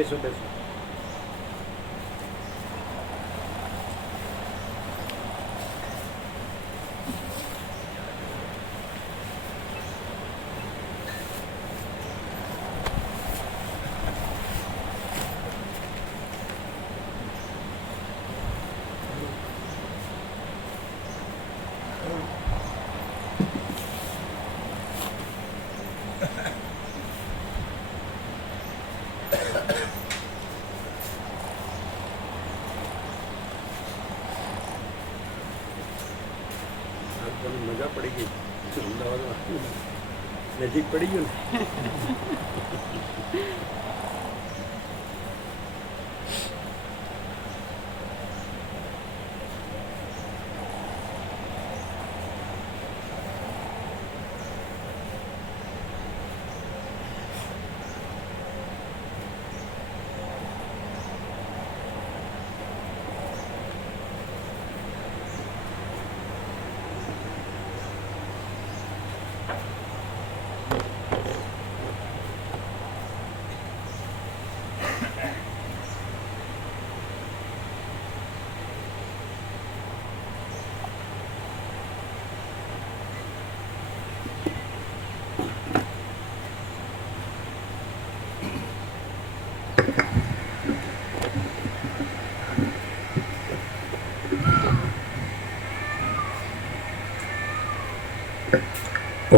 બેસો બેસો. મજા પડી ગઈ. અમદાવાદમાં નજીક પડી ગયું ને.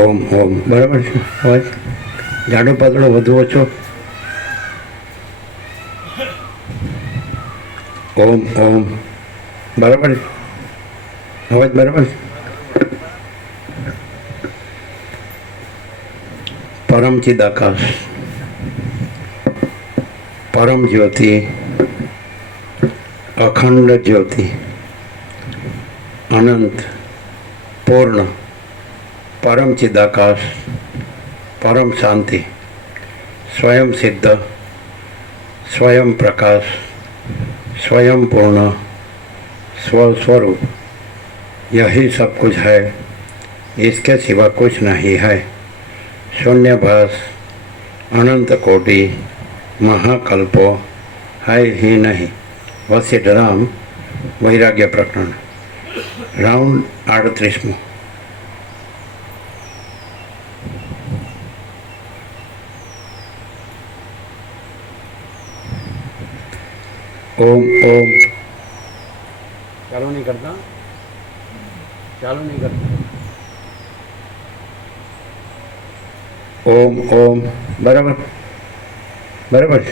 ઓમ ઓમ બરાબર છે. અવાજ જાડો પાતળો વધુ ઓછો. ઓમ ઓમ બરાબર છે. અવાજ બરાબર છે. પરમ ચિદાકાશ, પરમ જ્યોતિ, અખંડ જ્યોતિ, અનંત પૂર્ણ, પરમ ચિદાકાશ, પરમ શાંતિ, સ્વયં સિદ્ધ, स्वयं प्रकाश, स्वयं पूर्ण, स्वस्वरूप, यही सब कुछ है, इसके सिवा कुछ नहीं है. शून्यभास, अनंत कोटि, महाकल्पो है ही नहीं. वशिष्ठ राम वैराग्य प्रकरण राउंड 38. ओम ओम. चालू नहीं करता, चालू नहीं करता. ओम ओम बराबर बराबर.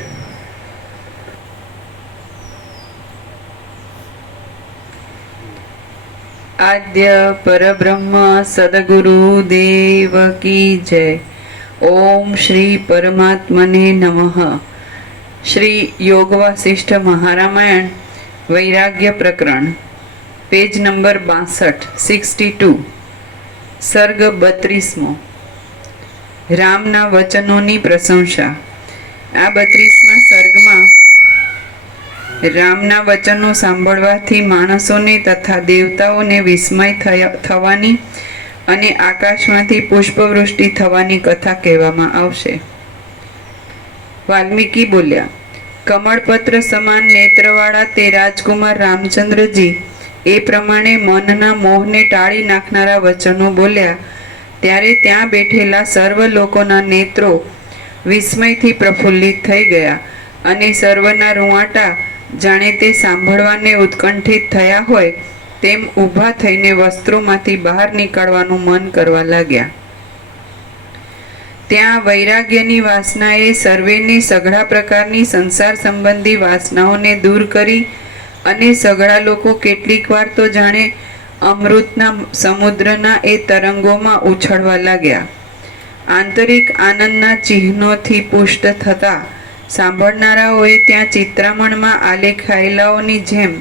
आद्य परब्रह्म सद्गुरु देव की जय. ओम श्री परमात्मने नमः. श्री योग वासिष्ठ महारामायण वैराग्य प्रकरण पेज नंबर 62 62 सर्ग 32. रामना वचनोनी प्रशंसा. आ 32માં સર્ગમાં રામના વચનો સાંભળવાથી માણસોને તથા દેવતાઓને વિસ્મય થવાની અને આકાશમાંથી પુષ્પવૃષ્ટિ થવાની કથા કહેવામાં આવશે. વાલ્મીકી બોલ્યા, કમળપત્ર સમાન નેત્રવાળા તે રાજકુમાર રામચંદ્રજી એ પ્રમાણે મનના મોહને ટાળી નાખનારા વચનો બોલ્યા ત્યારે ત્યાં બેઠેલા સર્વ લોકોના નેત્રો વિસ્મયથી પ્રફુલ્લિત થઈ ગયા અને સર્વના રૂંવાટા જાણે તે સાંભળવાને ઉત્કંઠિત થયા હોય તેમ ઊભા થઈને વસ્ત્રોમાંથી બહાર નીકળવાનું મન કરવા લાગ્યા. ત્યાં વૈરાગ્યની વાસનાએ સર્વેની સઘળા પ્રકારની સંસાર સંબંધી વાસનાઓને દૂર કરી અને સઘળા લોકો કેટલીક વાર તો જાણે અમૃતના સમુદ્રના એ તરંગોમાં ઉછળવા લાગ્યા. આંતરિક આનંદના ચિહ્નોથી પુષ્ટ થતા સાંભળનારાઓએ ત્યાં ચિત્રામણમાં આલેખાયેલાઓની જેમ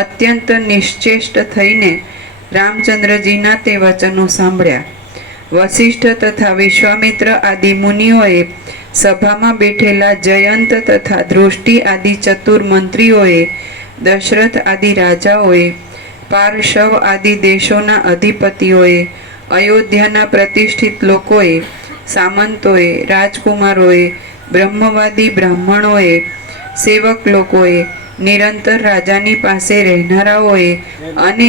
અત્યંત નિશ્ચેષ્ટ થઈને રામચંદ્રજીના તે વચનો સાંભળ્યા. વશિષ્ઠ તથા વિશ્વામિત્ર આદિ મુનિઓએ, સભામાં બેઠેલા જયંત તથા દૃષ્ટિ આદિ ચતુર મંત્રીઓએ, દશરથ આદિ રાજાઓએ, પાર્શવ આદિ દેશોના અધિપતિઓએ, અયોધ્યાના પ્રતિષ્ઠિત લોકોએ, સામંતોએ, રાજકુમારોએ, બ્રહ્મવાદી બ્રાહ્મણોએ, સેવક લોકોએ, નિરંતર રાજાની પાસે રહેનારાઓએ અને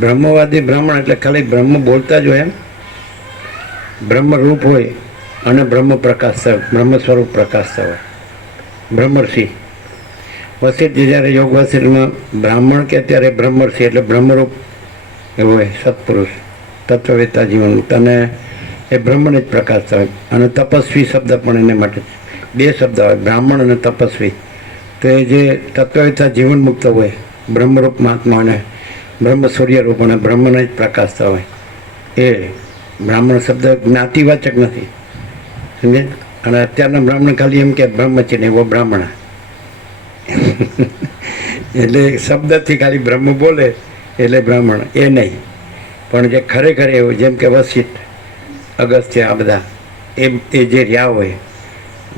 બ્રહ્મવાદી બ્રાહ્મણ એટલે ખાલી બ્રહ્મ બોલતા જ હોય એમ, બ્રહ્મ રૂપ હોય અને બ્રહ્મ પ્રકાશતા હોય, બ્રહ્મ સ્વરૂપ પ્રકાશતા હોય. બ્રહ્મર્ષિ વસિષ્ઠ જ્યારે યોગ વસિષ્ઠમાં બ્રાહ્મણ કે ત્યારે બ્રહ્મર્ષિ એટલે બ્રહ્મરૂપ એવું હોય, સત્પુરુષ તત્વવેતા જીવનમુક્ત, અને એ બ્રહ્મને જ પ્રકાશતા હોય. અને તપસ્વી શબ્દ પણ એને માટે બે શબ્દ હોય, બ્રાહ્મણ અને તપસ્વી. તો એ જે તત્વવેતા જીવનમુક્ત હોય, બ્રહ્મરૂપ મહાત્મા અને બ્રહ્મ સૂર્યરૂપ અને બ્રહ્મને જ પ્રકાશતા હોય, એ બ્રાહ્મણ શબ્દ જ્ઞાતિવાચક નથી, સમજે. અને અત્યારના બ્રાહ્મણ ખાલી એમ કે બ્રહ્મચર્ય એવો બ્રાહ્મણ એટલે શબ્દથી ખાલી બ્રહ્મ બોલે એટલે બ્રાહ્મણ, એ નહીં. પણ જે ખરેખર એવું, જેમ કે વસિષ્ઠ, અગસ્ત્ય, આ બધા એ જે રહ્યા હોય,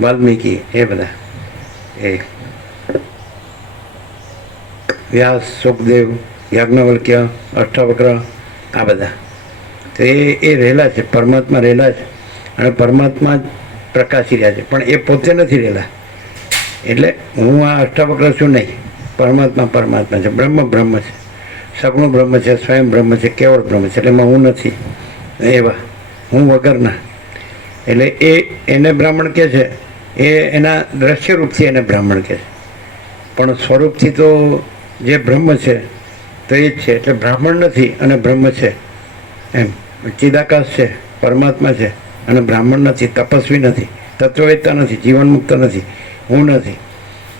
વાલ્મીકી, એ બધા, એ વ્યાસ, સુખદેવ, યાજ્ઞવલ્ક્ય, અષ્ટાવક્ર, આ બધા તો એ રહેલા છે, પરમાત્મા રહેલા છે અને પરમાત્મા જ પ્રકાશી રહ્યા છે, પણ એ પોતે નથી રહેલા. એટલે હું આ અષ્ટાવક્ર છું નહીં, પરમાત્મા પરમાત્મા છે, બ્રહ્મ બ્રહ્મ છે, સગુણ બ્રહ્મ છે, સ્વયં બ્રહ્મ છે, કેવળ બ્રહ્મ છે. એટલે એમાં હું નથી, એવા હું વગરના. એટલે એને બ્રાહ્મણ કહે છે, એ એના દ્રશ્ય રૂપથી એને બ્રાહ્મણ કહે છે, પણ સ્વરૂપથી તો જે બ્રહ્મ છે તો એ જ છે. એટલે બ્રાહ્મણ નથી અને બ્રહ્મ છે એમ. ચિદાકાશ છે, પરમાત્મા છે અને બ્રાહ્મણ નથી, તપસ્વી નથી, તત્વવેતા નથી, જીવનમુક્ત નથી, હું નથી,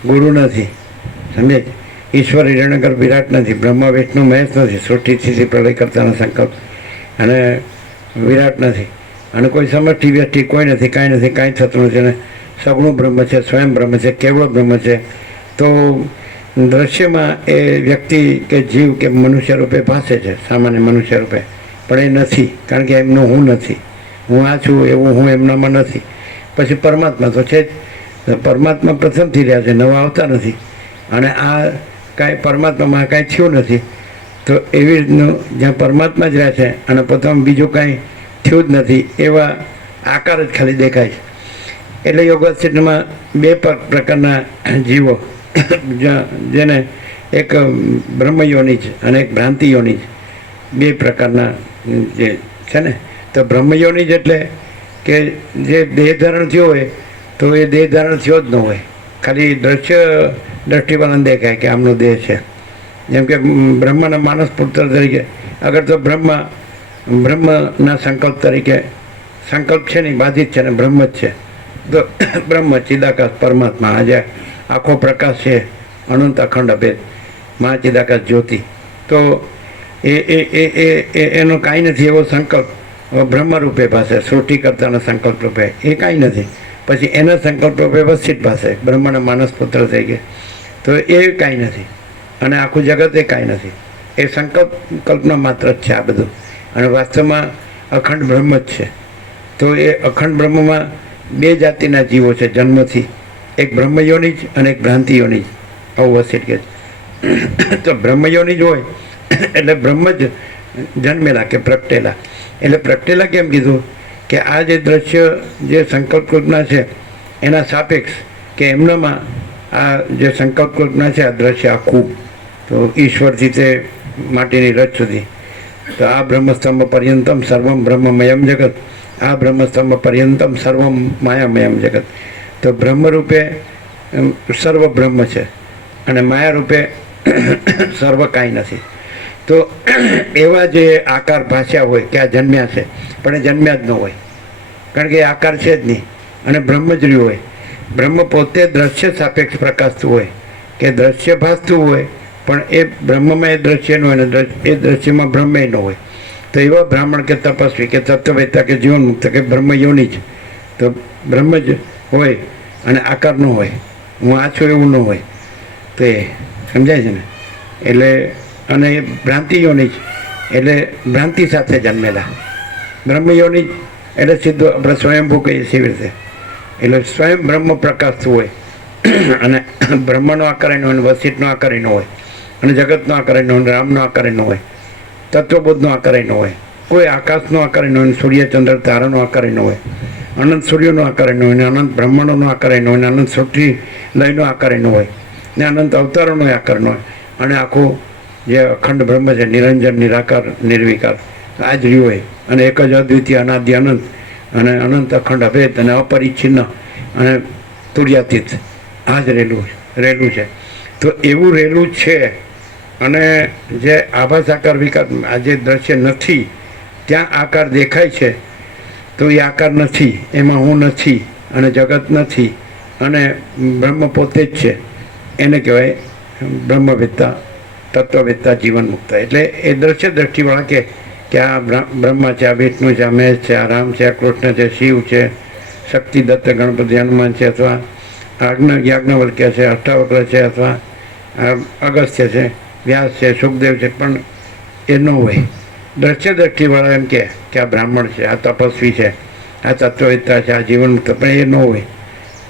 ગુરુ નથી, સમજે. ઈશ્વર હિરણ્યગર્ભ વિરાટ નથી, બ્રહ્મા વિષ્ણુ મહેશ નથી, સૃષ્ટિ સ્થિતિ પ્રલય કરતાનો સંકલ્પ અને વિરાટ નથી, અને કોઈ સમષ્ટિ વ્યષ્ટિ કોઈ નથી, કાંઈ નથી, કાંઈ થતું નથી, અને સગુણ બ્રહ્મ છે, સ્વયં બ્રહ્મ છે, કેવળ બ્રહ્મ છે. તો દ્રશ્યમાં એ વ્યક્તિ કે જીવ કે મનુષ્ય રૂપે ભાસે છે, સામાન્ય મનુષ્ય રૂપે, પણ એ નથી, કારણ કે એમનો હું નથી. હું આ છું એવું હું એમનામાં નથી. પછી પરમાત્મા તો છે જ, પરમાત્મા પ્રથમથી રહ્યા છે, નવા આવતા નથી, અને આ કાંઈ પરમાત્મામાં કાંઈ થયું નથી. તો એવી રીતનું જ્યાં પરમાત્મા જ રહે છે અને પોતાનું બીજું કાંઈ થયું જ નથી, એવા આકાર જ ખાલી દેખાય છે. એટલે યોગવાસિષ્ઠમાં બે પ્રકારના જીવો, જેને એક બ્રહ્મયોની છે અને એક ભ્રાંતિ યોની છે, બે પ્રકારના જે છે ને. તો બ્રહ્મયોની જ એટલે કે જે દેહ ધારણ થયો હોય તો એ દેહ ધારણ થયો જ ન હોય, ખાલી દ્રષ્ટિવાળાને દેખાય કે આમનો દેહ છે. જેમ કે બ્રહ્મના માનસ પુત્ર તરીકે, અગર તો બ્રહ્મના સંકલ્પ તરીકે, સંકલ્પ છે નહીં, બાધિત છે ને બ્રહ્મ જ છે. તો બ્રહ્મ ચિદાકાશ પરમાત્મા, આજે આખો પ્રકાશ છે, અનંત અખંડ અભેદ મહાચિદાકાશ જ્યોતિ. તો એનો કાંઈ નથી એવો સંકલ્પ બ્રહ્મરૂપે પાસે, સૃષ્ટિ કરતાના સંકલ્પ રૂપે એ કાંઈ નથી. પછી એના સંકલ્પ રૂપે વસિષ્ઠ પાસે બ્રહ્મના માનસ પુત્ર થઈ ગયા, તો એ કાંઈ નથી, અને આખું જગત એ કાંઈ નથી. એ સંકલ્પ કલ્પના માત્ર જ છે આ બધું, અને વાસ્તવમાં અખંડ બ્રહ્મ જ છે. તો એ અખંડ બ્રહ્મમાં બે જાતિના જીવો છે જન્મથી, એક બ્રહ્મયોની જ અને એક ભ્રાંતિ યોની જ, આવું વસિષ્ઠ કહે છે. તો બ્રહ્મયોની જ હોય એટલે બ્રહ્મ જ જન્મેલા કે પ્રગટેલા. એટલે પ્રગટેલા કેમ કીધું કે આ જે દ્રશ્ય જે સંકલ્પ કલ્પના છે એના સાપેક્ષ, કે એમનામાં આ જે સંકલ્પ કલ્પના છે, આ દ્રશ્ય આખું, તો ઈશ્વરથી તે માટીની રચ સુધી, તો આ બ્રહ્મસ્તંભ પર્યંતમ સર્વમ બ્રહ્મમયમ જગત, આ બ્રહ્મસ્તંભ પર્યંતમ સર્વમ માયામયમ જગત. તો બ્રહ્મરૂપે સર્વ બ્રહ્મ છે અને માયારૂપે સર્વ કાંઈ નથી. તો એવા જે આકાર ભાષ્યા હોય કે આ જન્મ્યા છે, પણ એ જન્મ્યા જ ન હોય, કારણ કે એ આકાર છે જ નહીં, અને બ્રહ્મ જ રહ્યું હોય. બ્રહ્મ પોતે દ્રશ્ય સાપેક્ષ પ્રકાશતું હોય, કે દ્રશ્ય ભાસતું હોય, પણ એ બ્રહ્મમાં એ દ્રશ્ય ન હોય ને એ દ્રશ્યમાં બ્રહ્મ ન હોય. તો એવા બ્રાહ્મણ કે તપસ્વી કે તત્વવેતા કે જીવનમુક્ત કે બ્રહ્મયોની જ, તો બ્રહ્મ જ હોય અને આકાર ન હોય, હું આ છું એવું ન હોય. તો એ સમજાય છે ને. એટલે અને એ ભ્રાંતિયોની જ એટલે ભ્રાંતિ સાથે જન્મેલા, બ્રહ્મયોની એટલે સીધું આપણે સ્વયંભૂ કહીએ એવી રીતે. એટલે સ્વયં બ્રહ્મ પ્રકાશતું હોય, અને બ્રહ્મનો આકાર ન હોય, વસિષ્ઠનો આકાર ન હોય, અને જગતનો આકાર ન હોય, રામનો આકાર ન હોય, તત્વબોધનો આકાર ન હોય, કોઈ આકાશનો આકાર ન હોય, સૂર્ય ચંદ્ર તારાનો આકાર ન હોય, અનંત સૂર્યનો આકાર એનો હોય, ને અનંત બ્રહ્માંડોનો આકાર એનો હોય, ને અનંત સૃષ્ટિ લયનો આકાર એનો હોય, ને અનંત અવતારોનો આકારનો હોય, અને આખું જે અખંડ બ્રહ્મ છે, નિરંજન, નિરાકાર, નિર્વિકાર, આ જ રહ્યું હોય. અને એક જ અદ્વિતીય, અનાદિ, અનંત, અને અનંત અખંડ અભેદ અને અપરિચ્છિન્ન અને તુર્યાતીત, આ જ રહેલું છે. તો એવું રહેલું છે. અને જે આભાસ આકાર વિકાર, આ જે દ્રશ્ય નથી, ત્યાં આકાર દેખાય છે, તો એ આકાર નથી, એમાં હું નથી, અને જગત નથી, અને બ્રહ્મ પોતે જ છે. એને કહેવાય બ્રહ્મવેત્તા, તત્વવેત્તા, જીવન મુક્ત. એટલે એ દ્રશ્ય દ્રષ્ટિવાળા કે આ બ્રહ્મા છે, આ વિષ્ણુ છે, આ મહેશ છે, આ રામ છે, આ કૃષ્ણ છે, શિવ છે, શક્તિ દત્ત, ગણપતિ, હનુમાન છે, અથવા યાજ્ઞવલ્ક્ય છે, અષ્ટાવક્ર છે, અથવા અગસ્ત્ય છે, વ્યાસ છે, સુખદેવ છે. પણ એ ન હોય. દ્રશ્ય દ્રષ્ટિવાળા એમ કે આ બ્રાહ્મણ છે, આ તપસ્વી છે, આ તત્વવેત્તા છે, આ જીવન મુક્ત. પણ એ ન હોય.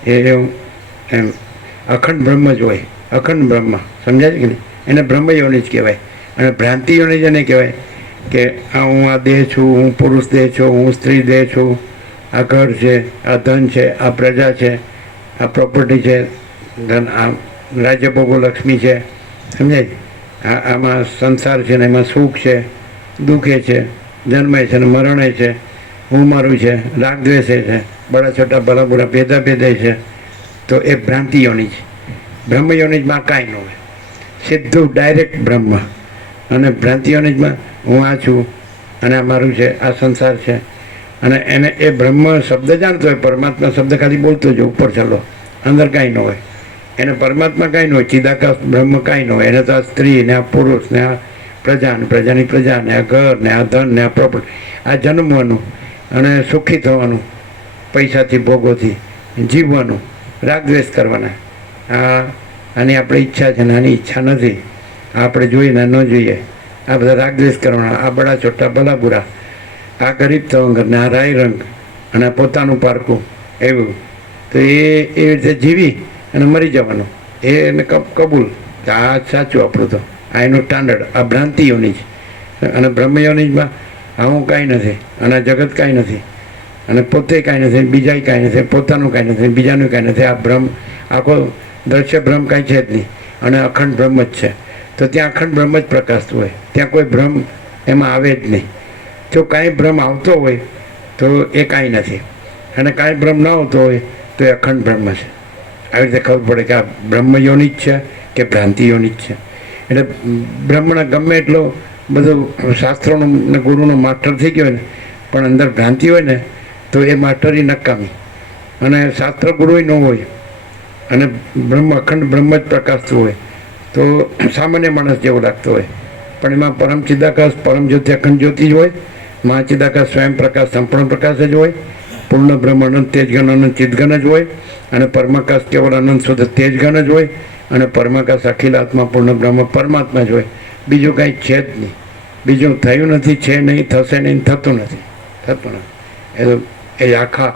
એ એમ અખંડ બ્રહ્મ જ હોય. અખંડ બ્રહ્મ, સમજાય કે નહીં? એને બ્રહ્મયોની જ કહેવાય. અને ભ્રાંતિયોની જ એને કહેવાય કે હું આ દેહ છું, હું પુરુષ દેહ છું, હું સ્ત્રી દેહ છું, આ ઘર છે, આ ધન છે, આ પ્રજા છે, આ પ્રોપર્ટી છે, ધન, આ રાજ્યભોગો, લક્ષ્મી છે, સમજાય? આમાં સંસાર છે, ને એમાં સુખ છે, દુઃખે છે, જન્મે છે ને મરણે છે, હું મારું છે, રાગ દ્વેષે છે, બડા છોટા ભલા બુરા ભેદા ભેદે છે. તો એ ભ્રાંતિયોની છે. બ્રહ્મયોનિજમાં કાંઈ ન હોય, સીધું ડાયરેક્ટ બ્રહ્મ. અને ભ્રાંતિયોનિજમાં હું આ છું, અને આ મારું છે, આ સંસાર છે. અને એને એ બ્રહ્મ શબ્દ જાણતો હોય, પરમાત્મા શબ્દ ખાલી બોલતો જ ઉપર ચાલો, અંદર કાંઈ ન હોય. એને પરમાત્મા કાંઈ ન હોય, ચિદાકાશ બ્રહ્મ કાંઈ ન હોય. એને તો આ સ્ત્રી ને આ પુરુષ ને આ પ્રજા ને પ્રજાની પ્રજા ને આ ઘર ને આ ધન ને આ પ્રોપર્ટી, આ જન્મવાનું અને સુખી થવાનું, પૈસાથી ભોગોથી જીવવાનું, રાગદ્વેષ કરવાના, આની આપણી ઈચ્છા છે ને આની ઈચ્છા નથી, આપણે જોઈએ ને ન જોઈએ, આ બધા રાગદ્વેષ કરવાના, આ બડા છોટા ભલા બુરા, આ ગરીબ તવંગર ને આ રાય રંગ, અને પોતાનું પારકું, એવું. તો એ રીતે જીવી અને મરી જવાનું. એને કબૂલ કે આ સાચું આપણું. તો આ એનું સ્ટાન્ડર્ડ. આ ભ્રાંતિઓની જ. અને બ્રહ્મયોનિજમાં હું કાંઈ નથી, અને જગત કાંઈ નથી, અને પોતે કાંઈ નથી, બીજાય કાંઈ નથી, પોતાનું કાંઈ નથી, બીજાનું કાંઈ નથી. આ બ્રહ્મ, આખો દ્રશ્ય બ્રહ્મ કાંઈ છે જ નહીં, અને અખંડ બ્રહ્મ જ છે. તો ત્યાં અખંડ બ્રહ્મ જ પ્રકાશતું હોય. ત્યાં કોઈ ભ્રમ એમાં આવે જ નહીં. જો કાંઈ ભ્રમ આવતો હોય તો એ કાંઈ નથી, અને કાંઈ ભ્રમ ન આવતો હોય તો એ અખંડ બ્રહ્મ છે. આવી રીતે ખબર પડે કે આ બ્રહ્મયોની જ છે કે ભ્રાંતિયોની જ છે. એટલે બ્રહ્મના ગમે એટલો બધું શાસ્ત્રોનો ને ગુરુનો માસ્ટર થઈ ગયો ને, પણ અંદર ભ્રાંતિ હોય ને તો એ માસ્ટરી નકામી. અને શાસ્ત્ર ગુરુ ન હોય, અને બ્રહ્મ, અખંડ બ્રહ્મ જ પ્રકાશતું હોય, તો સામાન્ય માણસ જેવો લાગતો હોય. પણ એમાં પરમ ચિદાકાશ, પરમ જ્યોતિ, અખંડ જ્યોતિ જ હોય. મહાચિદાકાશ, સ્વયં પ્રકાશ, સંપૂર્ણ પ્રકાશ જ હોય. પૂર્ણ બ્રહ્મ, અનંત તેજઘન, અનંત ચિદઘન જ હોય. અને પરમાકાશ કેવળ અનંત શુદ્ધ તેજઘન જ હોય. અને પરમાકાશ અખિલ આત્મા, પૂર્ણ બ્રહ્મ, પરમાત્મા જ હોય. બીજું કાંઈ છે જ નહીં. બીજું થયું નથી, છે નહીં, થશે નહીં, થતું નથી. એ આખા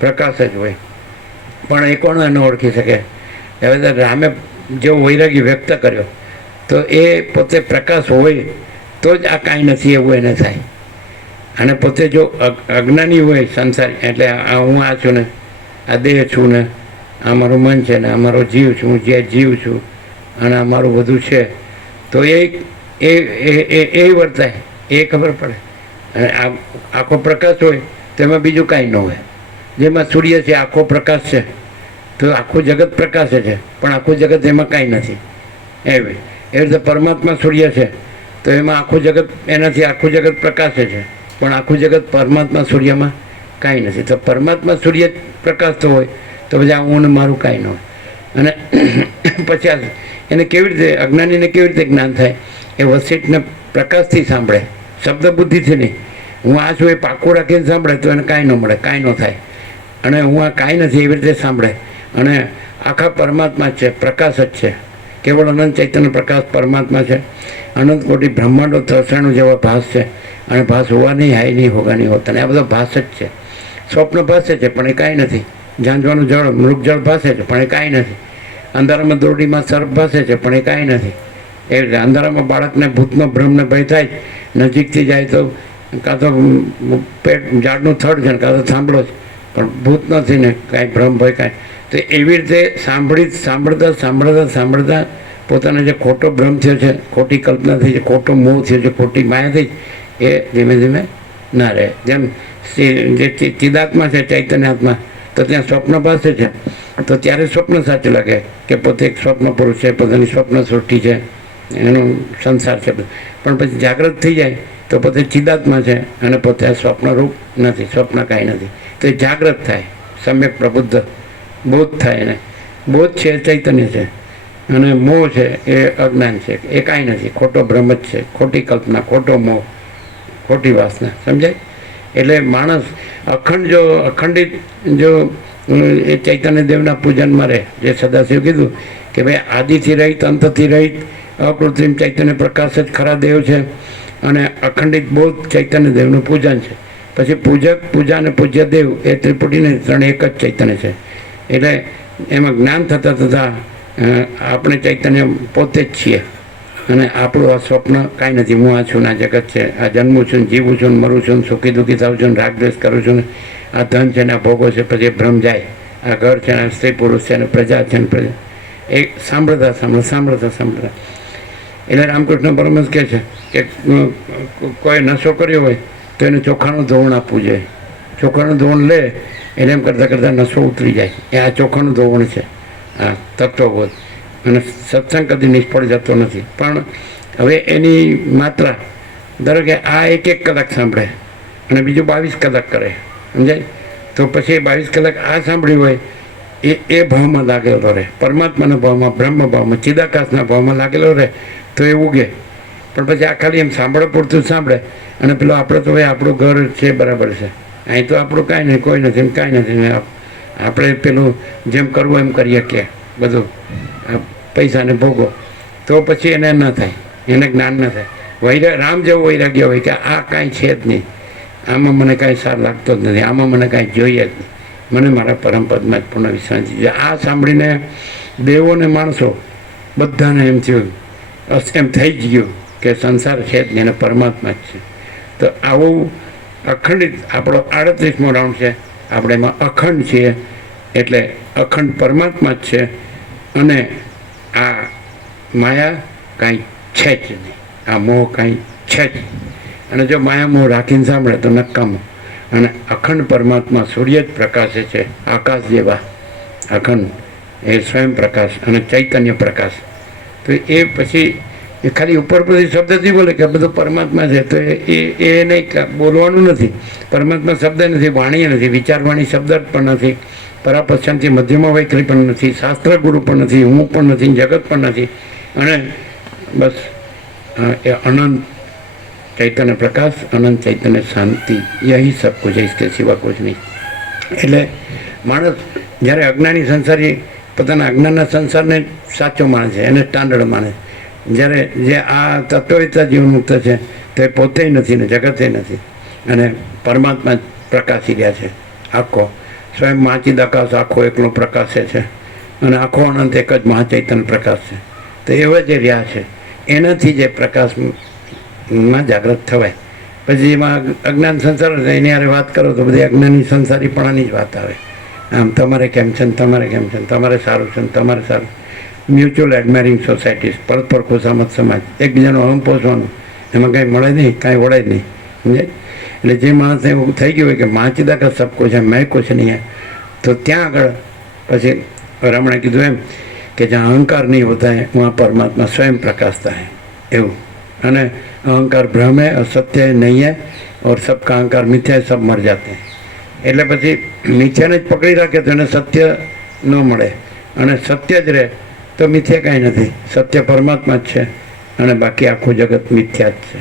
પ્રકાશ જ હોય. પણ એ કોણ એને ઓળખી શકે? હવે રામે જેવો વૈરાગી વ્યક્ત કર્યો, તો એ પોતે પ્રકાશ હોય તો જ આ કાંઈ નથી એવું એને થાય. અને પોતે જો અજ્ઞાની હોય, સંસારી, એટલે હું આ છું ને, આ દેહ છું ને, આ મારું મન છે ને, આ મારો જીવ છું, હું જે જીવ છું, અને આ મારું બધું છે, તો એ વર્તાય, એ ખબર પડે. અને આખો પ્રકાશ હોય તો એમાં બીજું કાંઈ ન હોય. જેમાં સૂર્ય છે, આખો પ્રકાશ છે, તો આખું જગત પ્રકાશે છે, પણ આખું જગત એમાં કાંઈ નથી. એવી રીતે પરમાત્મા સૂર્ય છે, તો એમાં આખું જગત, એનાથી આખું જગત પ્રકાશે છે, પણ આખું જગત પરમાત્મા સૂર્યમાં કાંઈ નથી. તો પરમાત્મા સૂર્ય પ્રકાશતો હોય તો પછી આ હું ને મારું કાંઈ ન હોય. અને પછી એને કેવી રીતે, અજ્ઞાનીને કેવી રીતે જ્ઞાન થાય? એ વસિષ્ઠને પ્રકાશથી સાંભળે, શબ્દ બુદ્ધિથી નહીં. હું આ છું એ પાકું રાખીને સાંભળે તો એને કાંઈ ન મળે, કાંઈ ન થાય. અને હું આ કાંઈ નથી એવી રીતે સાંભળે. અને આખા પરમાત્મા જ છે, પ્રકાશ જ છે, કેવળ અનંત ચૈતન્ય પ્રકાશ પરમાત્મા છે. અનંત કોટી બ્રહ્માંડો તરસાણું જેવા ભાસ છે, અને ભાસ હોવા નહીં, હાય નહીં, હોગા નહીં હોતા. અને આ બધો ભાસ જ છે. સ્વપ્ન ભાસે છે પણ એ કાંઈ નથી. ઝાંઝવાનું જળ, મૃગજળ ભાસે છે પણ એ કાંઈ નથી. અંધારામાં દોરડીમાં સર્પ ભાસે છે પણ એ કાંઈ નથી. એવી રીતે અંધારામાં બાળકને ભૂતનો ભ્રમને ભય થાય, નજીકથી જાય તો કાં તો પેટ ઝાડનું થડ છે, કાં તો થાંભલો છે, પણ ભૂત નથી ને કાંઈ ભ્રમ ભય કાંઈ. તો એવી રીતે સાંભળતા પોતાને જે ખોટો ભ્રમ થયો છે, ખોટી કલ્પના થઈ છે, ખોટો મોહ થયો છે, ખોટી માયા થઈ, એ ધીમે ધીમે ના રહે. જેમ જે ચિદાત્મા છે, ચૈતન્ય આત્મા, તો ત્યાં સ્વપ્ન પાસે છે તો ત્યારે સ્વપ્ન સાચું લાગે કે પોતે એક સ્વપ્ન પુરુષ છે, પોતાની સ્વપ્ન સૃષ્ટિ છે, એનું સંસાર છે. પણ પછી જાગૃત થઈ જાય તો પોતે ચિદાત્મા છે અને પોતે આ સ્વપ્નરૂપ નથી, સ્વપ્ન કાંઈ નથી. તો એ જાગૃત થાય, સમ્યક પ્રબુદ્ધ બોધ થાય. એને બોધ છે એ ચૈતન્ય છે અને મોહ છે એ અજ્ઞાન છે. એ કાંઈ નથી, ખોટો ભ્રમ જ છે, ખોટી કલ્પના, ખોટો મોહ, ખોટી વાસના. સમજાય? એટલે માણસ અખંડિત જો એ ચૈતન્ય દેવના પૂજનમાં રહે, જે સદાશિવ કીધું કે ભાઈ આદિથી રહિત, અંતથી રહિત, અકૃત્રિમ ચૈતન્ય પ્રકાશ જ ખરા દેવ છે અને અખંડિત બોધ ચૈતન્ય દેવનું પૂજન છે. પછી પૂજક, પૂજા અને પૂજ્ય દેવ એ ત્રિપુટીને ત્રણ એક જ ચૈતન્ય છે. એટલે એમાં જ્ઞાન થતાં થતાં આપણે ચૈતન્ય પોતે જ છીએ અને આપણું આ સ્વપ્ન કાંઈ નથી. હું આ છું ને આ જગત છે, આ જન્મું છું ને જીવું છું ને મરું છું ને સુખી દુઃખી થાઉં છું ને રાગદ્વેષ કરું છું ને આ ધન છે ને આ ભોગો છે. પછી ભ્રમ જાય, આ ઘર છે ને આ સ્ત્રી પુરુષ છે ને પ્રજા છે ને પ્રજા. એ સાંભળતા એટલે રામકૃષ્ણ પરમહંસ કહે છે કે કોઈ નશો કર્યો હોય તો એને ચોખાનું ધોવણ આપવું જોઈએ. ચોખાનું ધોવણ લે એટલે એમ કરતાં નશો ઉતરી જાય. એ આ ચોખાનું ધોવણ છે, આ તત્વબોધ. અને સત્સંગ કદી નિષ્ફળ જતો નથી. પણ હવે એની માત્રા ધારો કે આ 1 કલાક સાંભળે અને બીજું 22 કલાક કરે, સમજાય? તો પછી 22 કલાક આ સાંભળ્યું હોય એ ભાવમાં લાગેલો રહે, પરમાત્માના ભાવમાં, બ્રહ્મ ભાવમાં, ચિદાકાશના ભાવમાં લાગેલો રહે તો એ ઉગે. પણ પછી આ ખાલી એમ સાંભળે પૂરતું સાંભળે અને પેલો આપણે તો ભાઈ આપણું ઘર છે, બરાબર છે, અહીં તો આપણું કાંઈ નહીં, કોઈ નથી, કાંઈ નથી, આપણે પેલું જેમ કરવું એમ કરીએ કે બધું પૈસાને ભોગો, તો પછી એને ન થાય, એને જ્ઞાન ન થાય. રામ જેવો વૈરાગ્ય હોય કે આ કાંઈ છે જ નહીં, આમાં મને કાંઈ સાર લાગતો જ નથી, આમાં મને કાંઈ જોઈએ જ નહીં, મને મારા પરમપદમાં જ પૂર્ણ વિશ્વાસ છે. આ સાંભળીને દેવોને માણસો બધાને એમ થયું, એમ થઈ જ ગયું કે સંસાર છે જ નહીં અને પરમાત્મા જ છે. તો આવું અખંડિત આપણો 38મો રાઉન્ડ છે, આપણે એમાં અખંડ છીએ એટલે અખંડ પરમાત્મા જ છે અને આ માયા કાંઈ છે જ નહીં, આ મોહ કાંઈ છે જ. અને જો માયા મોહ રાખીને સાંભળે તો નકામો. અને અખંડ પરમાત્મા સૂર્ય જ પ્રકાશે છે, આકાશ જેવા અખંડ, એ સ્વયં પ્રકાશ અને ચૈતન્ય પ્રકાશ. તો એ પછી એ ખાલી ઉપર પરથી શબ્દથી બોલે કે બધું પરમાત્મા છે, તો એ નહીં, બોલવાનું નથી. પરમાત્મા શબ્દ નથી, વાણી નથી, વિચારવાણી શબ્દ પણ નથી, પરાપશ્ચાંતિ મધ્યમાં વૈખરી પણ નથી, શાસ્ત્ર ગુરુ પણ નથી, હું પણ નથી, જગત પણ નથી. અને બસ એ અનંત ચૈતન્ય પ્રકાશ, અનંત ચૈતન્ય શાંતિ, યહી સબ કુછ है, इसके सिवा कुछ नहीं. એટલે માણસ જ્યારે અજ્ઞાની સંસારી પોતાના અજ્ઞાનના સંસારને સાચો માણે છે, એને સ્ટાન્ડર્ડ માણે. જ્યારે જે આ તત્વવેતા જીવનમુક્ત છે તો એ પોતે નથી ને જગતે નથી અને પરમાત્મા જ પ્રકાશી રહ્યા છે. આખો સ્વયં મહાચિદાકાશ આખો એકલો પ્રકાશે છે અને આખો અનંત એક જ મહાચૈતન્ય પ્રકાશ છે. તો એવા જે રહ્યા છે એનાથી જે પ્રકાશમાં જાગૃત થવાય. પછી એમાં અજ્ઞાન સંસાર એની હારે વાત કરો તો બધી અજ્ઞાની સંસારીપણાની જ વાત આવે. આમ તમારે કેમ છે ને તમારે કેમ છે ને તમારે સારું છે ને તમારે સારું. મ્યુચ્યુઅલ એડમાયરિંગ સોસાયટીઝ, પરસ્પર ખુશામત સમાજ, એકબીજાનું અહમ પોષવાનું, એમાં કાંઈ મળે નહીં, કાંઈ વળે જ નહીં, સમજાય? એટલે જે માણસને એવું થઈ ગયું હોય કે મહાચિદાકાશ સબ કુછ છે, મેં કુછ નહીં હે, તો ત્યાં આગળ પછી રમણે કીધું એમ કે જ્યાં અહંકાર નહીં હોતા હે વहाँ પરમાત્મા સ્વયં પ્રકાશતા હે, એવું. અને અહંકાર ભ્રમ है, असत्य नहीं है और सबका अहंकार मिथ्या है, सब मर जाते हैं. એટલે પછી મિથ્યાને જ પકડી રાખે તો એને સત્ય ન મળે અને સત્ય જ રહે તો મિથ્યા કાંઈ નથી, સત્ય પરમાત્મા જ છે અને બાકી આખું જગત મિથ્યા જ છે.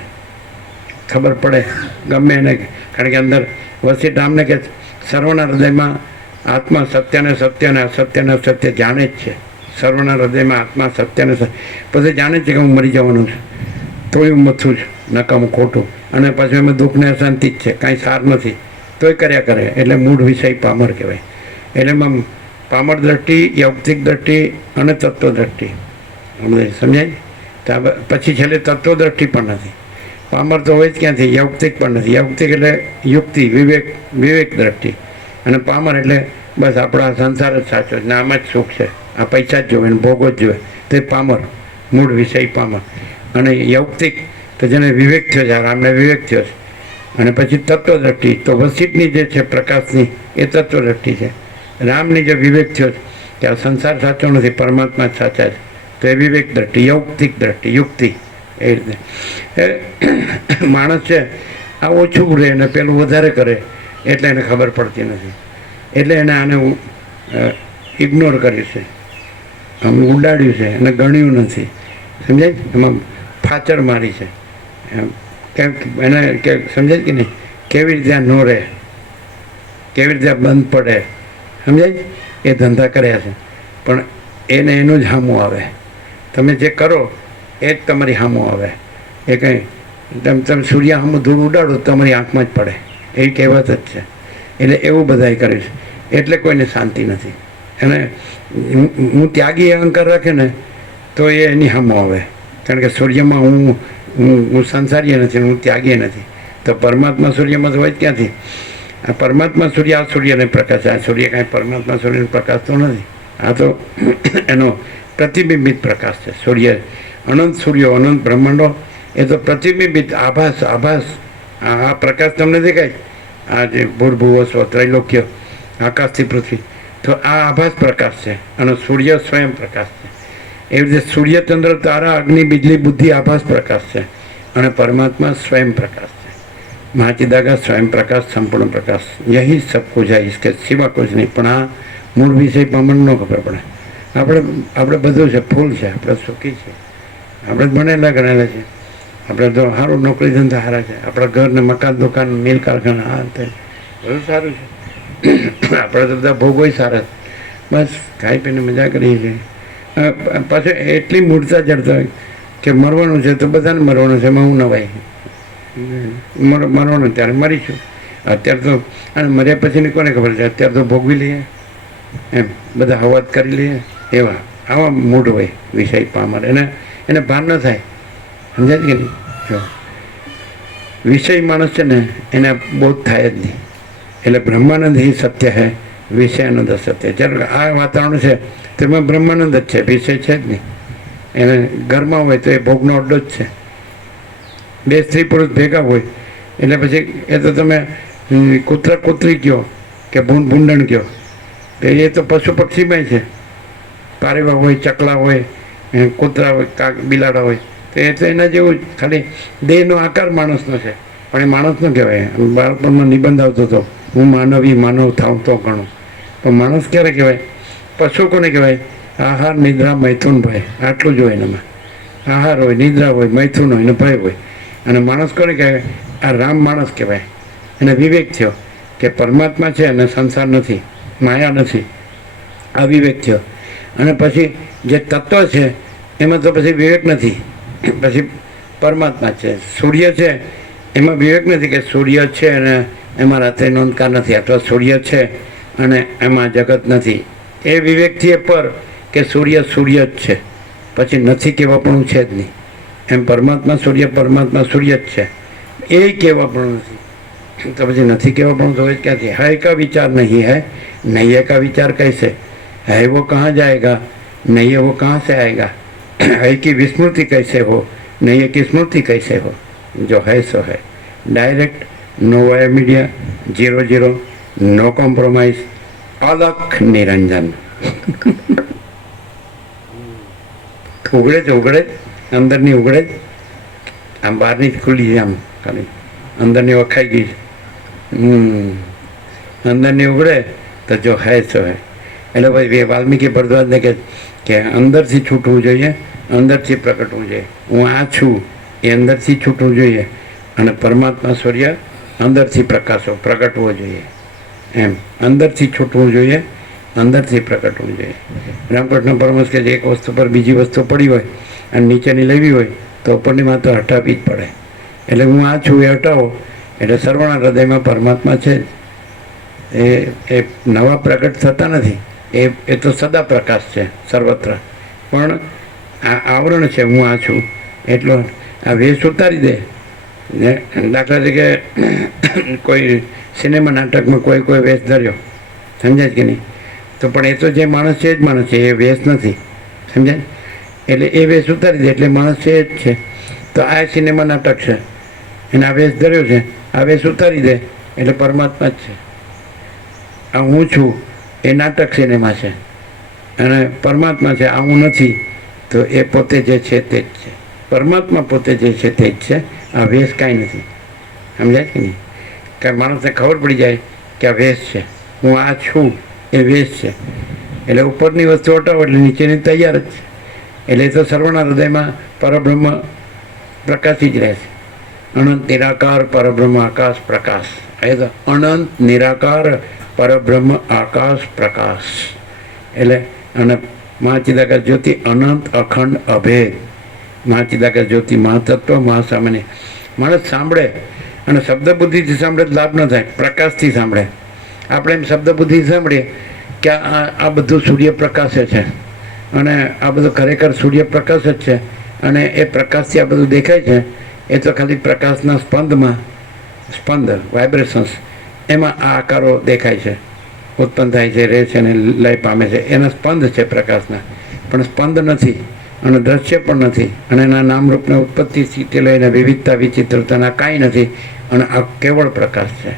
ખબર પડે ગમે એને, કારણ કે અંદર વસીરામને કે સર્વના હૃદયમાં આત્મા સત્યને સત્ય અને અસત્યને અસત્ય જાણે જ છે. સર્વના હૃદયમાં આત્મા સત્યને પછી જાણે છે કે હું મરી જવાનું છું, તોય હું મથું છું, નકામું ખોટું, અને પછી એમાં દુઃખને અશાંતિ જ છે, કાંઈ સાર નથી તોય કર્યા કરે, એટલે મૂળ વિષય પામર કહેવાય. એટલે એમાં પામર દ્રષ્ટિ, યૌક્તિક દ્રષ્ટિ અને તત્વ દ્રષ્ટિ સમજાય. તો પછી છેલ્લે તત્વ દ્રષ્ટિ પણ નથી. પામર તો હોય જ ક્યાંથી, યૌક્તિક પણ નથી. યૌક્તિક એટલે યુક્તિ, વિવેક દ્રષ્ટિ, અને પામર એટલે બસ આપણા સંસાર જ સાચો છે ને આમાં જ સુખ છે, આ પૈસા જ જોવે ને ભોગો જ જોવે, તે પામર, મૂળ વિષય પામર. અને યૌક્તિક તો જેને વિવેક થયો છે, રામને વિવેક થયો છે. અને પછી તત્વદ્રષ્ટિ તો વસિષ્ઠની જે છે પ્રકાશની એ તત્વદ્રષ્ટિ છે. રામની જે વિવેક થયો છે કે આ સંસાર સાચો નથી, પરમાત્મા જ સાચા છે, તો એ વિવેક દ્રષ્ટિ, યૌક્તિક દ્રષ્ટિ, યુક્તિ. એ રીતે માણસ છે આ ઓછું રહે ને પેલું વધારે કરે એટલે એને ખબર પડતી નથી, એટલે એને આને ઇગ્નોર કર્યું છે, આમ ઉડાડ્યું છે અને ગણ્યું નથી, સમજાય? એમાં ફાચર મારી છે એમ. કેમ એને કે સમજાય કે નહીં, કેવી રીતે આ ન રહે, કેવી રીતે આ બંધ પડે, સમજાય? એ ધંધા કર્યા છે. પણ એને એનું જ હામું આવે, તમે જે કરો એ જ તમારી હામું આવે. એ કંઈ તમે સૂર્ય હામું ધૂળ ઉડાડો તમારી આંખમાં જ પડે, એ કહેવત જ છે. એટલે એવું બધાએ કર્યું છે, એટલે કોઈને શાંતિ નથી. અને હું ત્યાગી અહંકાર રાખે ને તો એ એની હામું આવે, કારણ કે સૂર્યમાં હું સંસારીય નથી, હું ત્યાગીય નથી. તો પરમાત્મા સૂર્યમાં તો હોય જ ક્યાંથી? આ પરમાત્મા સૂર્ય, આ સૂર્યને પ્રકાશ, આ સૂર્ય કાંઈ પરમાત્મા સૂર્યનો પ્રકાશ તો નથી, આ તો એનો પ્રતિબિંબિત પ્રકાશ છે. સૂર્ય, અનંત સૂર્યો, અનંત બ્રહ્માંડો, એ તો પ્રતિબિંબિત આભાસ. આ પ્રકાશ તમને દેખાય, આ જે ભૂર્ભુવ સ્વ ત્રૈલોક્ય, આકાશથી પૃથ્વી, તો આ આભાસ પ્રકાશ છે અને સૂર્ય સ્વયં પ્રકાશ છે. એવી રીતે સૂર્ય, ચંદ્ર, તારા, અગ્નિ, બિજલી, બુદ્ધિ આભાસ પ્રકાશ છે અને પરમાત્મા સ્વયં પ્રકાશ છે. મહાચિદાકાશ સ્વયં પ્રકાશ, સંપૂર્ણ પ્રકાશ. યહી સબ કુછ है, इसके सिवा कुछ नहीं. પણ આ મૂળ વિષય પામણ ન ખબર પડે. આપણે બધું છે, ફૂલ છે, આપણે સુખી છે, આપણે ભણેલા ગણેલા છે, આપણે તો સારું નોકરી ધંધા સારા છે, આપણા ઘર ને મકાન, દુકાન, મિલ કારખાના, આ તે બધું સારું છે. આપણે તો બધા ભોગોય સારા છે, બસ ખાઈ પીને મજા કરીએ છીએ. પાછું એટલી મૂળતા જડતા હોય કે મરવાનું છે તો બધાને મરવાનું છે, એમાં હું નવાય. મરવાનું ત્યારે મરીશું. અત્યારે તો અને મર્યા પછીની કોને ખબર છે, અત્યારે તો ભોગવી લઈએ એમ, બધા હવાત કરી લઈએ. એવા આવા મૂળ હોય વિષય પામર, એને ભાન ન થાય, સમજાય કે નહીં? જો વિષય માણસ છે ને એને બોધ થાય જ નહીં. એટલે બ્રહ્માનંદ હિ સત્ય હે, વિષયાનંદ સત્ય. ચાલો આ વાતાવરણ છે તેમાં બ્રહ્માનંદ જ છે, વિષય છે જ નહીં. એને ઘરમાં હોય તો એ ભોગનો અડ્ડો જ છે. બે સ્ત્રી પુરુષ ભેગા હોય એટલે પછી એ તો તમે કૂતરા કૂતરી કહો કે ભૂંડણ કહો, એ તો પશુ પક્ષીમાં છે. પારેવા હોય, ચકલા હોય, કૂતરા હોય, કાક બિલાડા હોય, તો એ તો એના જેવું ખાલી દેહનો આકાર માણસનો છે, પણ એ માણસ ન કહેવાય. બાળપણમાં નિબંધ આવતો હતો, હું માનવ થાવ તો ઘણું. પણ માણસ ક્યારે કહેવાય? પશુ કોને કહેવાય? આહાર, નિદ્રા, મૈથુન, ભય, આટલું જ હોય એનામાં. આહાર હોય, નિદ્રા હોય, મૈથુન હોય ને ભય હોય. અને માણસ કોને કહેવાય? આ રામ માણસ કહેવાય. એને વિવેક થયો કે પરમાત્મા છે અને સંસાર નથી, માયા નથી, આ વિવેક થયો. અને પછી જે તત્વ છે એમાં તો પછી વિવેક નથી, પછી પરમાત્મા છે. સૂર્ય છે એમાં વિવેક નથી કે સૂર્ય છે અને એમાં રાત્રે નોંધકાર નથી, અથવા સૂર્ય છે અને એમાં જગત નથી. એ વિવેકથી એ પર કે સૂર્ય સૂર્ય જ છે, પછી નથી કહેવા પણ છે જ નહીં. એમ પરમાત્મા સૂર્ય જ છે, એ કહેવા પણ નથી, તો પછી નથી કહેવા પણ તો ક્યાંથી? है का विचार नहीं है, नहीं है का विचार कैसे? है वो कहाँ जाएगा, नहीं है वो कहाँ से आएगा? है की विस्मृति कैसे हो, नहीं है की स्मृति कैसे हो? जो है सो है. Direct, no via media, 0-0, no compromise, Alakh Niranjan. ઉગડે જ અંદરની ઉગડે જ, આમ બહારની ખુલ્લી છે, આમ ખાલી અંદરની વખાઈ ગઈ છે. અંદરની ઉગડે તો જો હે સો હે. એટલે ભાઈ વાલ્મીકી ભરદ્વાજને કે અંદરથી છૂટવું જોઈએ, અંદરથી પ્રગટવું જોઈએ. હું આ છું એ અંદરથી છૂટવું જોઈએ, અને પરમાત્મા સૂર્ય અંદરથી પ્રગટવો જોઈએ. એમ અંદરથી છૂટવું જોઈએ, અંદરથી પ્રગટવું જોઈએ. રામકૃષ્ણ પરમહંસ કે એક વસ્તુ પર બીજી વસ્તુ પડી હોય અને નીચેની લેવી હોય તો ઉપરની માં તો હટાવી જ પડે. એટલે હું આ છું એ હટાવો, એટલે સર્વના હૃદયમાં પરમાત્મા છે. એ નવા પ્રગટ થતા નથી, એ તો સદા પ્રકાશ છે સર્વત્ર. પણ આ આવરણ છે, હું આ છું એટલો. આ વેશ ઉતારી દે. દાખલા તરીકે કોઈ સિનેમા નાટકમાં કોઈ વેશ ધર્યો, સમજાય કે નહીં? તો પણ એ તો જે માણસ છે એ જ માણસ છે, એ વેશ નથી. સમજાય? એટલે એ વેશ ઉતારી દે એટલે માણસ છે એ જ છે. તો આ સિનેમા નાટક છે, એને આ વેશ ધર્યો છે, આ વેશ ઉતારી દે એટલે પરમાત્મા જ છે. આ હું છું એ નાટક સિનેમા છે, અને પરમાત્મા છે આ હું નથી. તો એ પોતે જે છે તે જ છે. પરમાત્મા પોતે જે છે તે જ છે. આ વેશ કાંઈ નથી. સમજાય કે નહીં? કે માણસને ખબર પડી જાય કે આ વેશ છે, હું આ છું એ વેશ છે. એટલે ઉપરની વસ્તુ હટાવો એટલે નીચેની તૈયાર જ છે. એટલે એ તો સર્વના હૃદયમાં પરબ્રહ્મ પ્રકાશી જ રહે છે. અનંત નિરાકાર પરબ્રહ્મ આકાશ પ્રકાશ. એ તો અનંત નિરાકાર પરબ્રહ્મ આકાશ પ્રકાશ. એટલે અને મહાચિદાકાશ જ્યોતિ અનંત અખંડ અભેદ. મહાચિદાકાશ જ્યોતિ મહાતત્વ મહાસામાન્ય. માણસ સાંભળે અને શબ્દ બુદ્ધિથી સાંભળે તો લાભ ન થાય, પ્રકાશથી સાંભળે. આપણે એમ શબ્દ બુદ્ધિથી સાંભળીએ કે આ બધું સૂર્યપ્રકાશ છે, અને આ બધું ખરેખર સૂર્યપ્રકાશ જ છે, અને એ પ્રકાશથી આ બધું દેખાય છે. એ તો ખાલી પ્રકાશના સ્પંદ વાઇબ્રેશન્સ, એમાં આ આકારો દેખાય છે, ઉત્પન્ન થાય છે, રહે છે અને લય પામે છે. એના સ્પંદ છે પ્રકાશના, પણ સ્પંદ નથી અને દ્રશ્ય પણ નથી, અને એના નામરૂપના ઉત્પત્તિથી લઈને વિવિધતા વિચિત્રતાના કાંઈ નથી. અને આ કેવળ પ્રકાશ છે,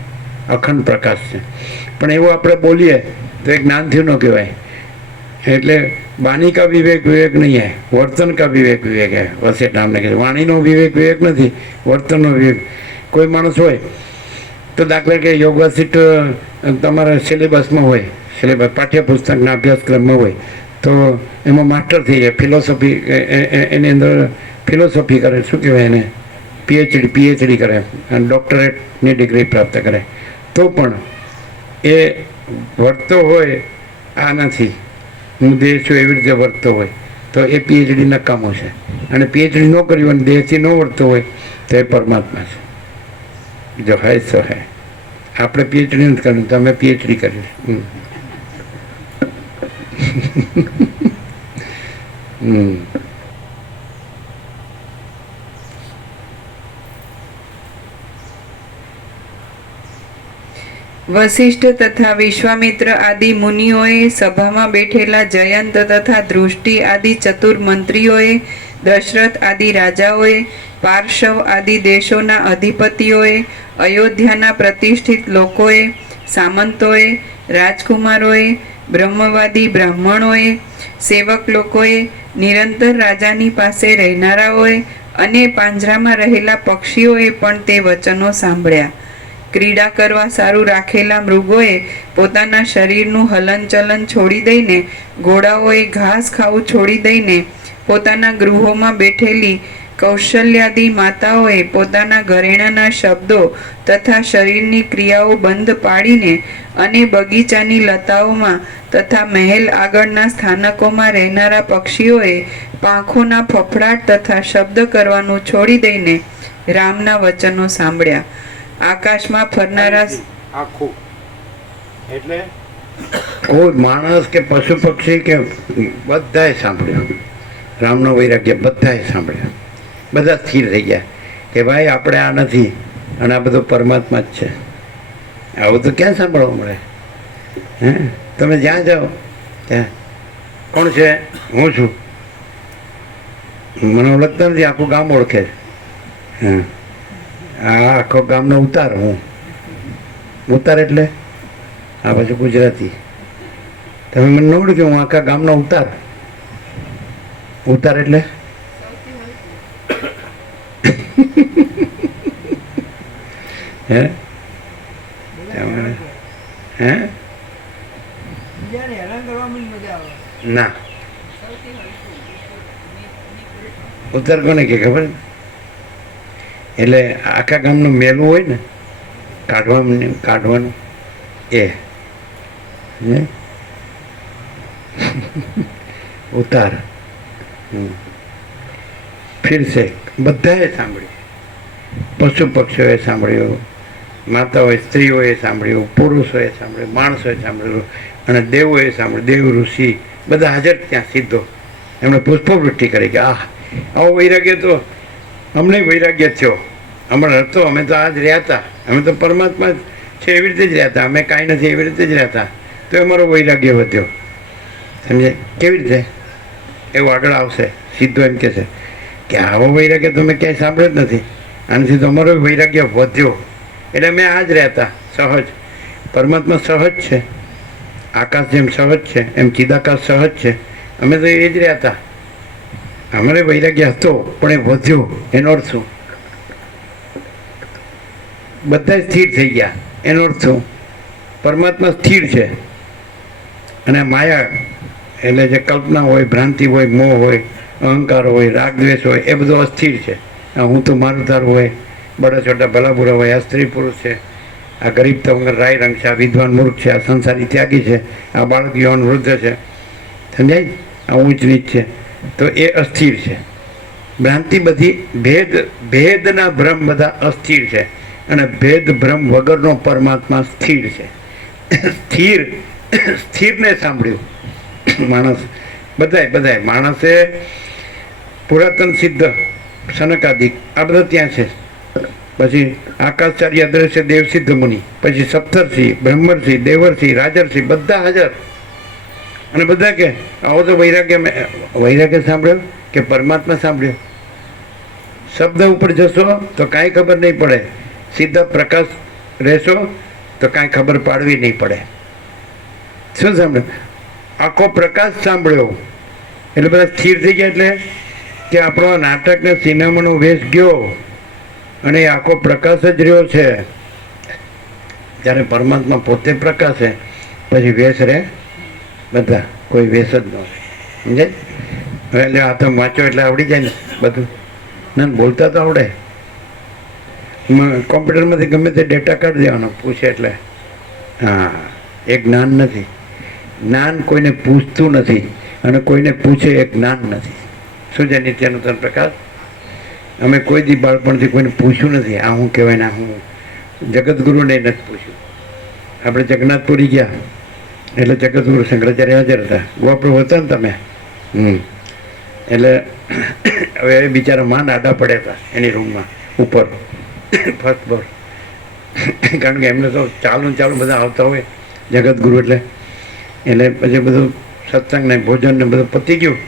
અખંડ પ્રકાશ છે. પણ એવું આપણે બોલીએ તો એ જ્ઞાનથી ન કહેવાય. એટલે વાણી કા વિવેક વિવેક નહીં હે, વર્તન કા વિવેક વિવેક હે. વસેટ નામને કહે વાણીનો વિવેક વિવેક નથી, વર્તનનો વિવેક. કોઈ માણસ હોય તો દાખલા કે યોગ વસિટ તમારા સિલેબસમાં હોય, સિલેબસ પાઠ્યપુસ્તકના અભ્યાસક્રમમાં હોય, તો એમાં માસ્ટર થઈ જાય, ફિલોસોફી એની અંદર ફિલોસોફી કરે, શું કહેવાય એને, પીએચડી કરે અને ડૉક્ટરેટની ડિગ્રી પ્રાપ્ત કરે. તો પણ એ વર્તતો હોય આનાથી, હું દેહ છું એવી રીતે વર્તતો હોય, તો એ પીએચડી નકામો છે. અને પીએચડી ન કર્યું હોય અને દેહથી ન વર્તતો હોય તો એ પરમાત્મા છે. જો હૈ સો હૈ. આપણે પીએચડી નથી કર્યું, તમે પીએચડી કરી. વશિષ્ઠ તથા વિશ્વામિત્ર આદિ મુનિઓએ, સભામાં બેઠેલા જયંત તથા દૃષ્ટિ આદિ ચતુર મંત્રીઓએ, દશરથ આદિ રાજાઓએ, પાર્શવ આદિ દેશોના અધિપતિઓએ, અયોધ્યાના પ્રતિષ્ઠિત લોકોએ, સામંતોએ, રાજકુમારોએ, બ્રહ્મવાદી બ્રાહ્મણોએ, સેવક લોકોએ, નિરંતર રાજાની પાસે રહેનારાઓએ અને પાંજરામાં રહેલા પક્ષીઓએ પણ તે વચનો સાંભળ્યા. ક્રીડા કરવા સારું રાખેલા મૃગોએ પોતાના શરીરનું હલનચલન છોડી દઈને, ઘોડાઓએ ઘાસ ખાવું છોડી દઈને, પોતાના ગૃહોમાં બેઠેલી કૌશલ્યાદી માતાઓએ પોતાના ઘરેણાના શબ્દો તથા શરીરની ક્રિયાઓ બંધ પાડીને, અને બગીચાની લતાઓમાં તથા મહેલ આગળના સ્થાનકોમાં રહેનારા પક્ષીઓએ પાંખોના ફફડાટ તથા શબ્દ કરવાનું છોડી દઈને રામના વચનો સાંભળ્યા. આકાશમાં ફરનારા આખું એટલે કોઈ માણસ કે પશુ પક્ષી કે બધાએ સાંભળ્યું રામનો વૈરાગ્ય, બધાએ સાંભળ્યા. બધા સ્થિર થઈ ગયા કે ભાઈ આપણે આ નથી અને આ બધું પરમાત્મા જ છે. આવું તો ક્યાં સાંભળવા મળે? હે, તમે જ્યાં જાઓ ત્યાં કોણ છે? હું છું. મને ઓળખતા નથી, આખું ગામ ઓળખે. હા, આ આખો ગામનો ઉતાર. હું ઉતાર એટલે આ બાજુ ગુજરાતી. તમે મને ન ઓળખ્યો, હું આખા ગામનો ઉતાર. ઉતાર એટલે હે હે ના, ઉતાર કોને કે ખબર? એટલે આખા ગામનું મેલું હોય ને કાઢવાનું એ ઉતાર. ફિરસે બધાએ સાંભળ્યું, પશુ પક્ષીઓએ સાંભળ્યું, માતાઓએ સ્ત્રીઓએ સાંભળ્યું, પુરુષોએ સાંભળ્યું, માણસોએ સાંભળ્યું, અને દેવોએ સાંભળ્યું. દેવ ઋષિ બધા હાજર ત્યાં સીધો એમણે પુષ્પવૃષ્ટિ કરી કે આવો વૈરાગ્ય તો અમને વૈરાગ્ય થયો. હમણાં હતો, અમે તો આજ રહ્યા હતા, અમે તો પરમાત્મા છે એવી રીતે જ રહ્યા હતા, અમે કાંઈ નથી એવી રીતે જ રહ્યા હતા. તો એ મારો વૈરાગ્ય વધ્યો. સમજે કેવી રીતે એવું આગળ આવશે? સીધો એમ કહે છે કે આવો વૈરાગ્ય તો મેં ક્યાંય સાંભળ્યો જ નથી, આનાથી તો અમારો વૈરાગ્ય વધ્યો. એટલે મેં આ જ રહેતા સહજ. પરમાત્મા સહજ છે, આકાશ જેમ સહજ છે એમ ચિદાકાશ સહજ છે. અમે તો એ જ રહેતા. અમારે વૈરાગ્ય હતો પણ એ વધ્યો. એનો અર્થ શું? બધા સ્થિર થઈ ગયા. એનો અર્થ શું? પરમાત્મા સ્થિર છે અને માયા એટલે જે કલ્પના હોય, ભ્રાંતિ હોય, મોહ હોય, અહંકાર હોય, રાગ દ્વેષ હોય, એ બધું અસ્થિર છે. આ હું તો મારું તારું હોય, બડા છોટા ભલા બુરા હોય, આ સ્ત્રી પુરુષ છે, આ ગરીબ તવંગર રાય રંગ છે, આ વિદ્વાન મૂર્ખ છે, આ સંસારી ત્યાગી છે, આ બાળક યુવાન વૃદ્ધ છે, સમજાય? આ ઊંચ નીચ છે. તો એ અસ્થિર છે. ભ્રાંતિ બધી ભેદના ભ્રમ બધા અસ્થિર છે અને ભેદ ભ્રમ વગરનો પરમાત્મા સ્થિર છે. સ્થિરને સાંભળ્યું માણસ, બધાય માણસે પુરાતન સિદ્ધ સનકાદિક આ બધા ત્યાં છે. પછી આકાશચાર્ય અદ્રશ્ય દેવસિદ્ધ મુનિ, પછી સપ્તર્ષિ, બ્રહ્મર્ષિ, દેવર્ષિ, રાજર્ષિ બધા હાજર. અને બધા કે આવો તો વૈરાગ્ય સાંભળ્યો કે પરમાત્મા સાંભળ્યો? શબ્દ ઉપર જશો તો કાંઈ ખબર નહીં પડે, સીધા પ્રકાશ રહેશો તો કાંઈ ખબર પાડવી નહીં પડે. શું સાંભળ્યું? આખો પ્રકાશ સાંભળ્યો એટલે બધા સ્થિર થઈ ગયા. એટલે કે આપણો નાટકને સિનેમાનો વેશ ગયો અને એ આખો પ્રકાશ જ રહ્યો છે. જ્યારે પરમાત્મા પોતે પ્રકાશ છે પછી વેશ રહે? બધા કોઈ વેશ જ ન રહે. સમજાય? હવે એટલે આ તો વાંચો એટલે આવડી જાય ને બધું. ના બોલતા તો આવડે. કોમ્પ્યુટરમાંથી ગમે તે ડેટા કાઢી દેવાનો પૂછે એટલે. હા, એ જ્ઞાન નથી. જ્ઞાન કોઈને પૂછતું નથી અને કોઈને પૂછે એ જ્ઞાન નથી. શું છે નિત્યાનૂતન પ્રકાશ? અમે કોઈ દી બાળપણથી કોઈને પૂછ્યું નથી આ હું કહેવાય ને આ હું. જગતગુરુને નથી પૂછ્યું. આપણે જગન્નાથપુરી ગયા એટલે જગતગુરુ શંકરાચાર્ય હાજર હતા. ગોપડો હતા ને તમે? એટલે હવે એ બિચારા માન આડા પડ્યા હતા એની રૂમમાં ઉપર ફર્સ્ટ ફ્લોર. કારણ કે એમને તો ચાલુ બધા આવતા હોય જગતગુરુ એટલે પછી બધું સત્સંગ ને ભોજન ને બધું પતી ગયું.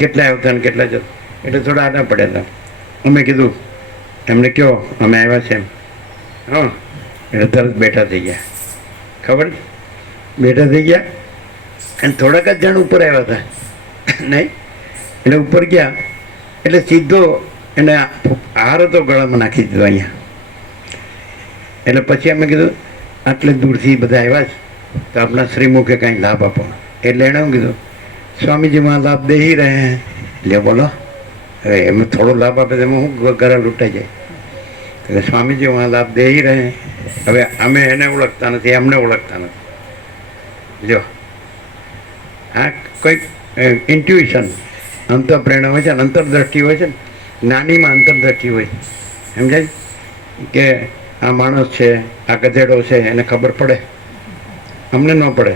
કેટલાય આવતા ને કેટલા જતા એટલે થોડા આડા પડ્યા હતા. અમે કીધું એમને કહો અમે આવ્યા છે એમ. હા, એટલે તરત બેઠા થઈ ગયા. ખબર? બેઠા થઈ ગયા અને થોડાક જ જણ ઉપર આવ્યા હતા નહીં. એટલે ઉપર ગયા એટલે સીધો એને હાર હતો ગળામાં નાખી દીધો અહીંયા. એટલે પછી અમે કીધું આટલે દૂરથી બધા આવ્યા છે તો આપણા શ્રીમુખે કાંઈ લાભ આપો. એટલે એણે શું કીધું? સ્વામીજીમાં લાભ દઈ રહે હે. લે બોલો, હવે એમાં થોડો લાભ આપે તો એમાં શું ઘરે લૂંટાઈ જાય? એટલે સ્વામીજીમાં લાભ દઈ રહે. હવે અમે એને ઓળખતા નથી, એમને ઓળખતા નથી. જો હા, કોઈક ઇન્ટ્યુઇશન અંતઃપ્રેરણા હોય છે ને, અંતરદ્રષ્ટિ હોય છે ને. નાનીમાં અંતરદ્રષ્ટિ હોય. સમજાય કે આ માણસ છે, આ ગધેડો છે, એને ખબર પડે, અમને ન પડે.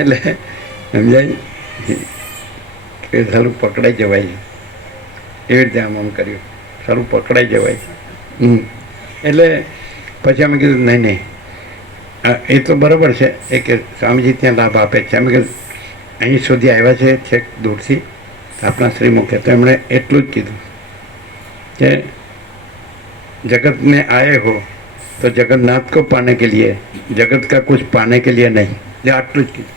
એટલે સમજાય કે સારું પકડાઈ જવાય છે. એવી રીતે આમ કર્યું, સારું પકડાઈ જવાય છે. એટલે પછી અમે કીધું નહીં એ તો બરાબર છે. એ કે સ્વામીજી ત્યાં લાભ આપે છે. અમે કીધું અહીં સુધી આવ્યા છે છેક દૂરથી આપણા શ્રીમુખે, તો એમણે એટલું જ કીધું કે जगत में आए हो तो जगन्नाथ को पाने के लिए, जगत का कुछ पाने के लिए नहीं. આટલું જ કીધું.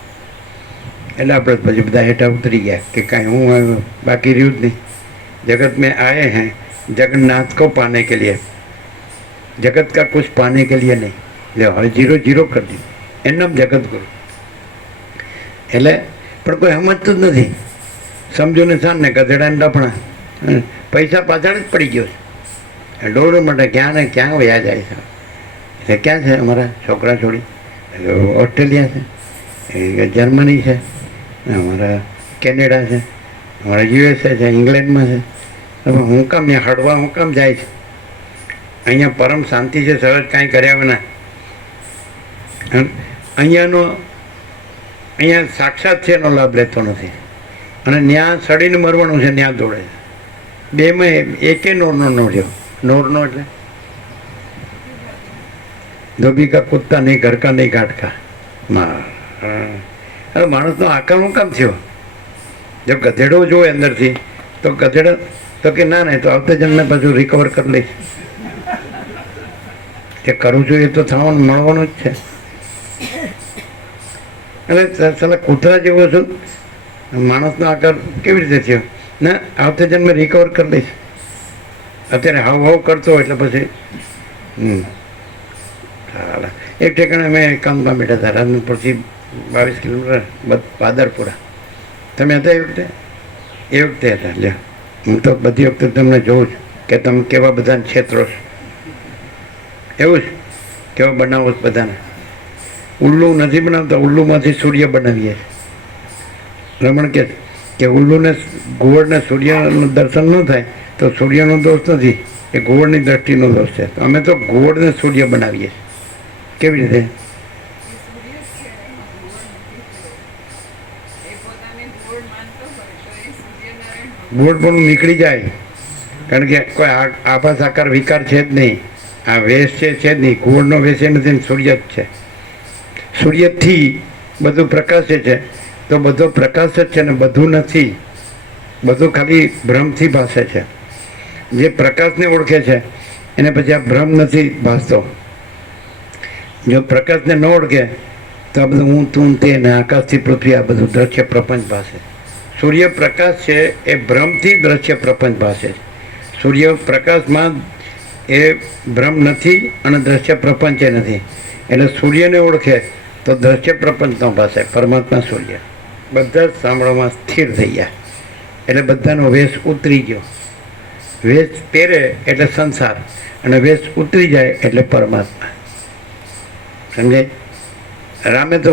એટલે આપણે પછી બધા હેઠા ઉતરી ગયા કે કાંઈ હું બાકી રહ્યું જ નહીં. जगत में आए हैं जगन्नाथ को पाने के लिए, जगत का कुछ पाने के लिए नहीं. હવે 0 0 કરી દીધું. એનું નામ જગતગુરુ. એટલે પણ કોઈ સમજતું જ નથી. સમજો ને સાન ને ગધેડાને ડફણા, પૈસા પાછળ જ પડી ગયો છે. દોડવા માટે ક્યાં ને ક્યાં વયા જાય છે. એટલે ક્યાં છે અમારા છોકરા છોડી? ઓસ્ટ્રેલિયા છે, જર્મની છે, અમારા કેનેડા છે, અમારા યુએસએ છે, ઇંગ્લેન્ડમાં છે. હું કામ ત્યાં હળવા હું કામ જાય છે? અહીંયા પરમ શાંતિ છે, સહજ કાંઈ કર્યા વિના. અહીંયા સાક્ષાત છે એનો લાભ લેતો નથી અને ત્યાં સડીને મરવાનું છે, ત્યાં દોડે છે. બેમાં એકે નોરનો ન રહ્યો. નોરનો એટલે ધોબી કા કૂદતા નહીં, ઘર કા નહીં, ઘાટ કા અરે માણસનો આકારનું કામ થયો. જો ગધેડો જોવે અંદરથી તો ગધેડો તો કે ના નહીં તો આવતા જન્મે પાછું રિકવર કરી લઈશ. જે કરું છું એ તો થવાનું મળવાનું જ છે. અને સાલા કૂતરા જેવો છું, માણસનો આકાર કેવી રીતે થયો? ના, આવતા જન્મે રિકવર કરી લઈશ. અત્યારે હાવ હાવ કરતો હોય એટલે પછી એક ઠેકાણે અમે એકાંતમાં બેઠા હતા, રાજનપુરથી 22 કિલોમીટર પાદરપુરા. તમે હતા એ વખતે? એ વખતે હતા. લ્યો, હું તો બધી વખતે તમને જોઉં છું કે તમે કેવા બધાને છેતરો છો. એવું જ કેવા બનાવો છો બધાને. ઉલ્લુ નથી બનાવતા, ઉલ્લુમાંથી સૂર્ય બનાવીએ. રમણ કે ઉલ્લુને ઘુવડને સૂર્યનું દર્શન ન થાય તો સૂર્યનો દોષ નથી, એ ઘુવડની દ્રષ્ટિનો દોષ છે. તો અમે તો ઘુવડને સૂર્ય બનાવીએ. કેવી રીતે? ઘુવડ પણ નીકળી જાય, કારણ કે કોઈ આભાસ આકાર વિકાર છે જ નહીં. આ વેશ છે જ નહીં. ઘુવડનો વેશ એ નથી, સૂર્ય જ છે. સૂર્યથી બધું પ્રકાશે છે, તો બધો પ્રકાશ જ છે ને બધું નથી. બધું ખાલી ભ્રમથી ભાસે છે. જે પ્રકાશને ઓળખે છે એને પછી આ ભ્રમ નથી ભાસતો. જો પ્રકાશને ન ઓળખે તો આ બધું હું તું તે ને આકાશથી પૃથ્વી આ બધું દ્રશ્ય પ્રપંચ ભાસે. સૂર્ય પ્રકાશ છે એ ભ્રમથી દ્રશ્ય પ્રપંચ ભાસે છે. સૂર્ય પ્રકાશમાં એ ભ્રમ નથી અને દ્રશ્ય પ્રપંચ એ નથી. એટલે સૂર્યને ઓળખે તો દ્રશ્ય પ્રપંચ ન ભાસે. પરમાત્મા સૂર્ય બધા જ સાંભળવામાં સ્થિર થઈ ગયા. એટલે બધાનો વેશ ઉતરી ગયો. વેશ પહેરે એટલે સંસાર અને વેશ ઉતરી જાય એટલે પરમાત્મા. સમજાય? રામે તો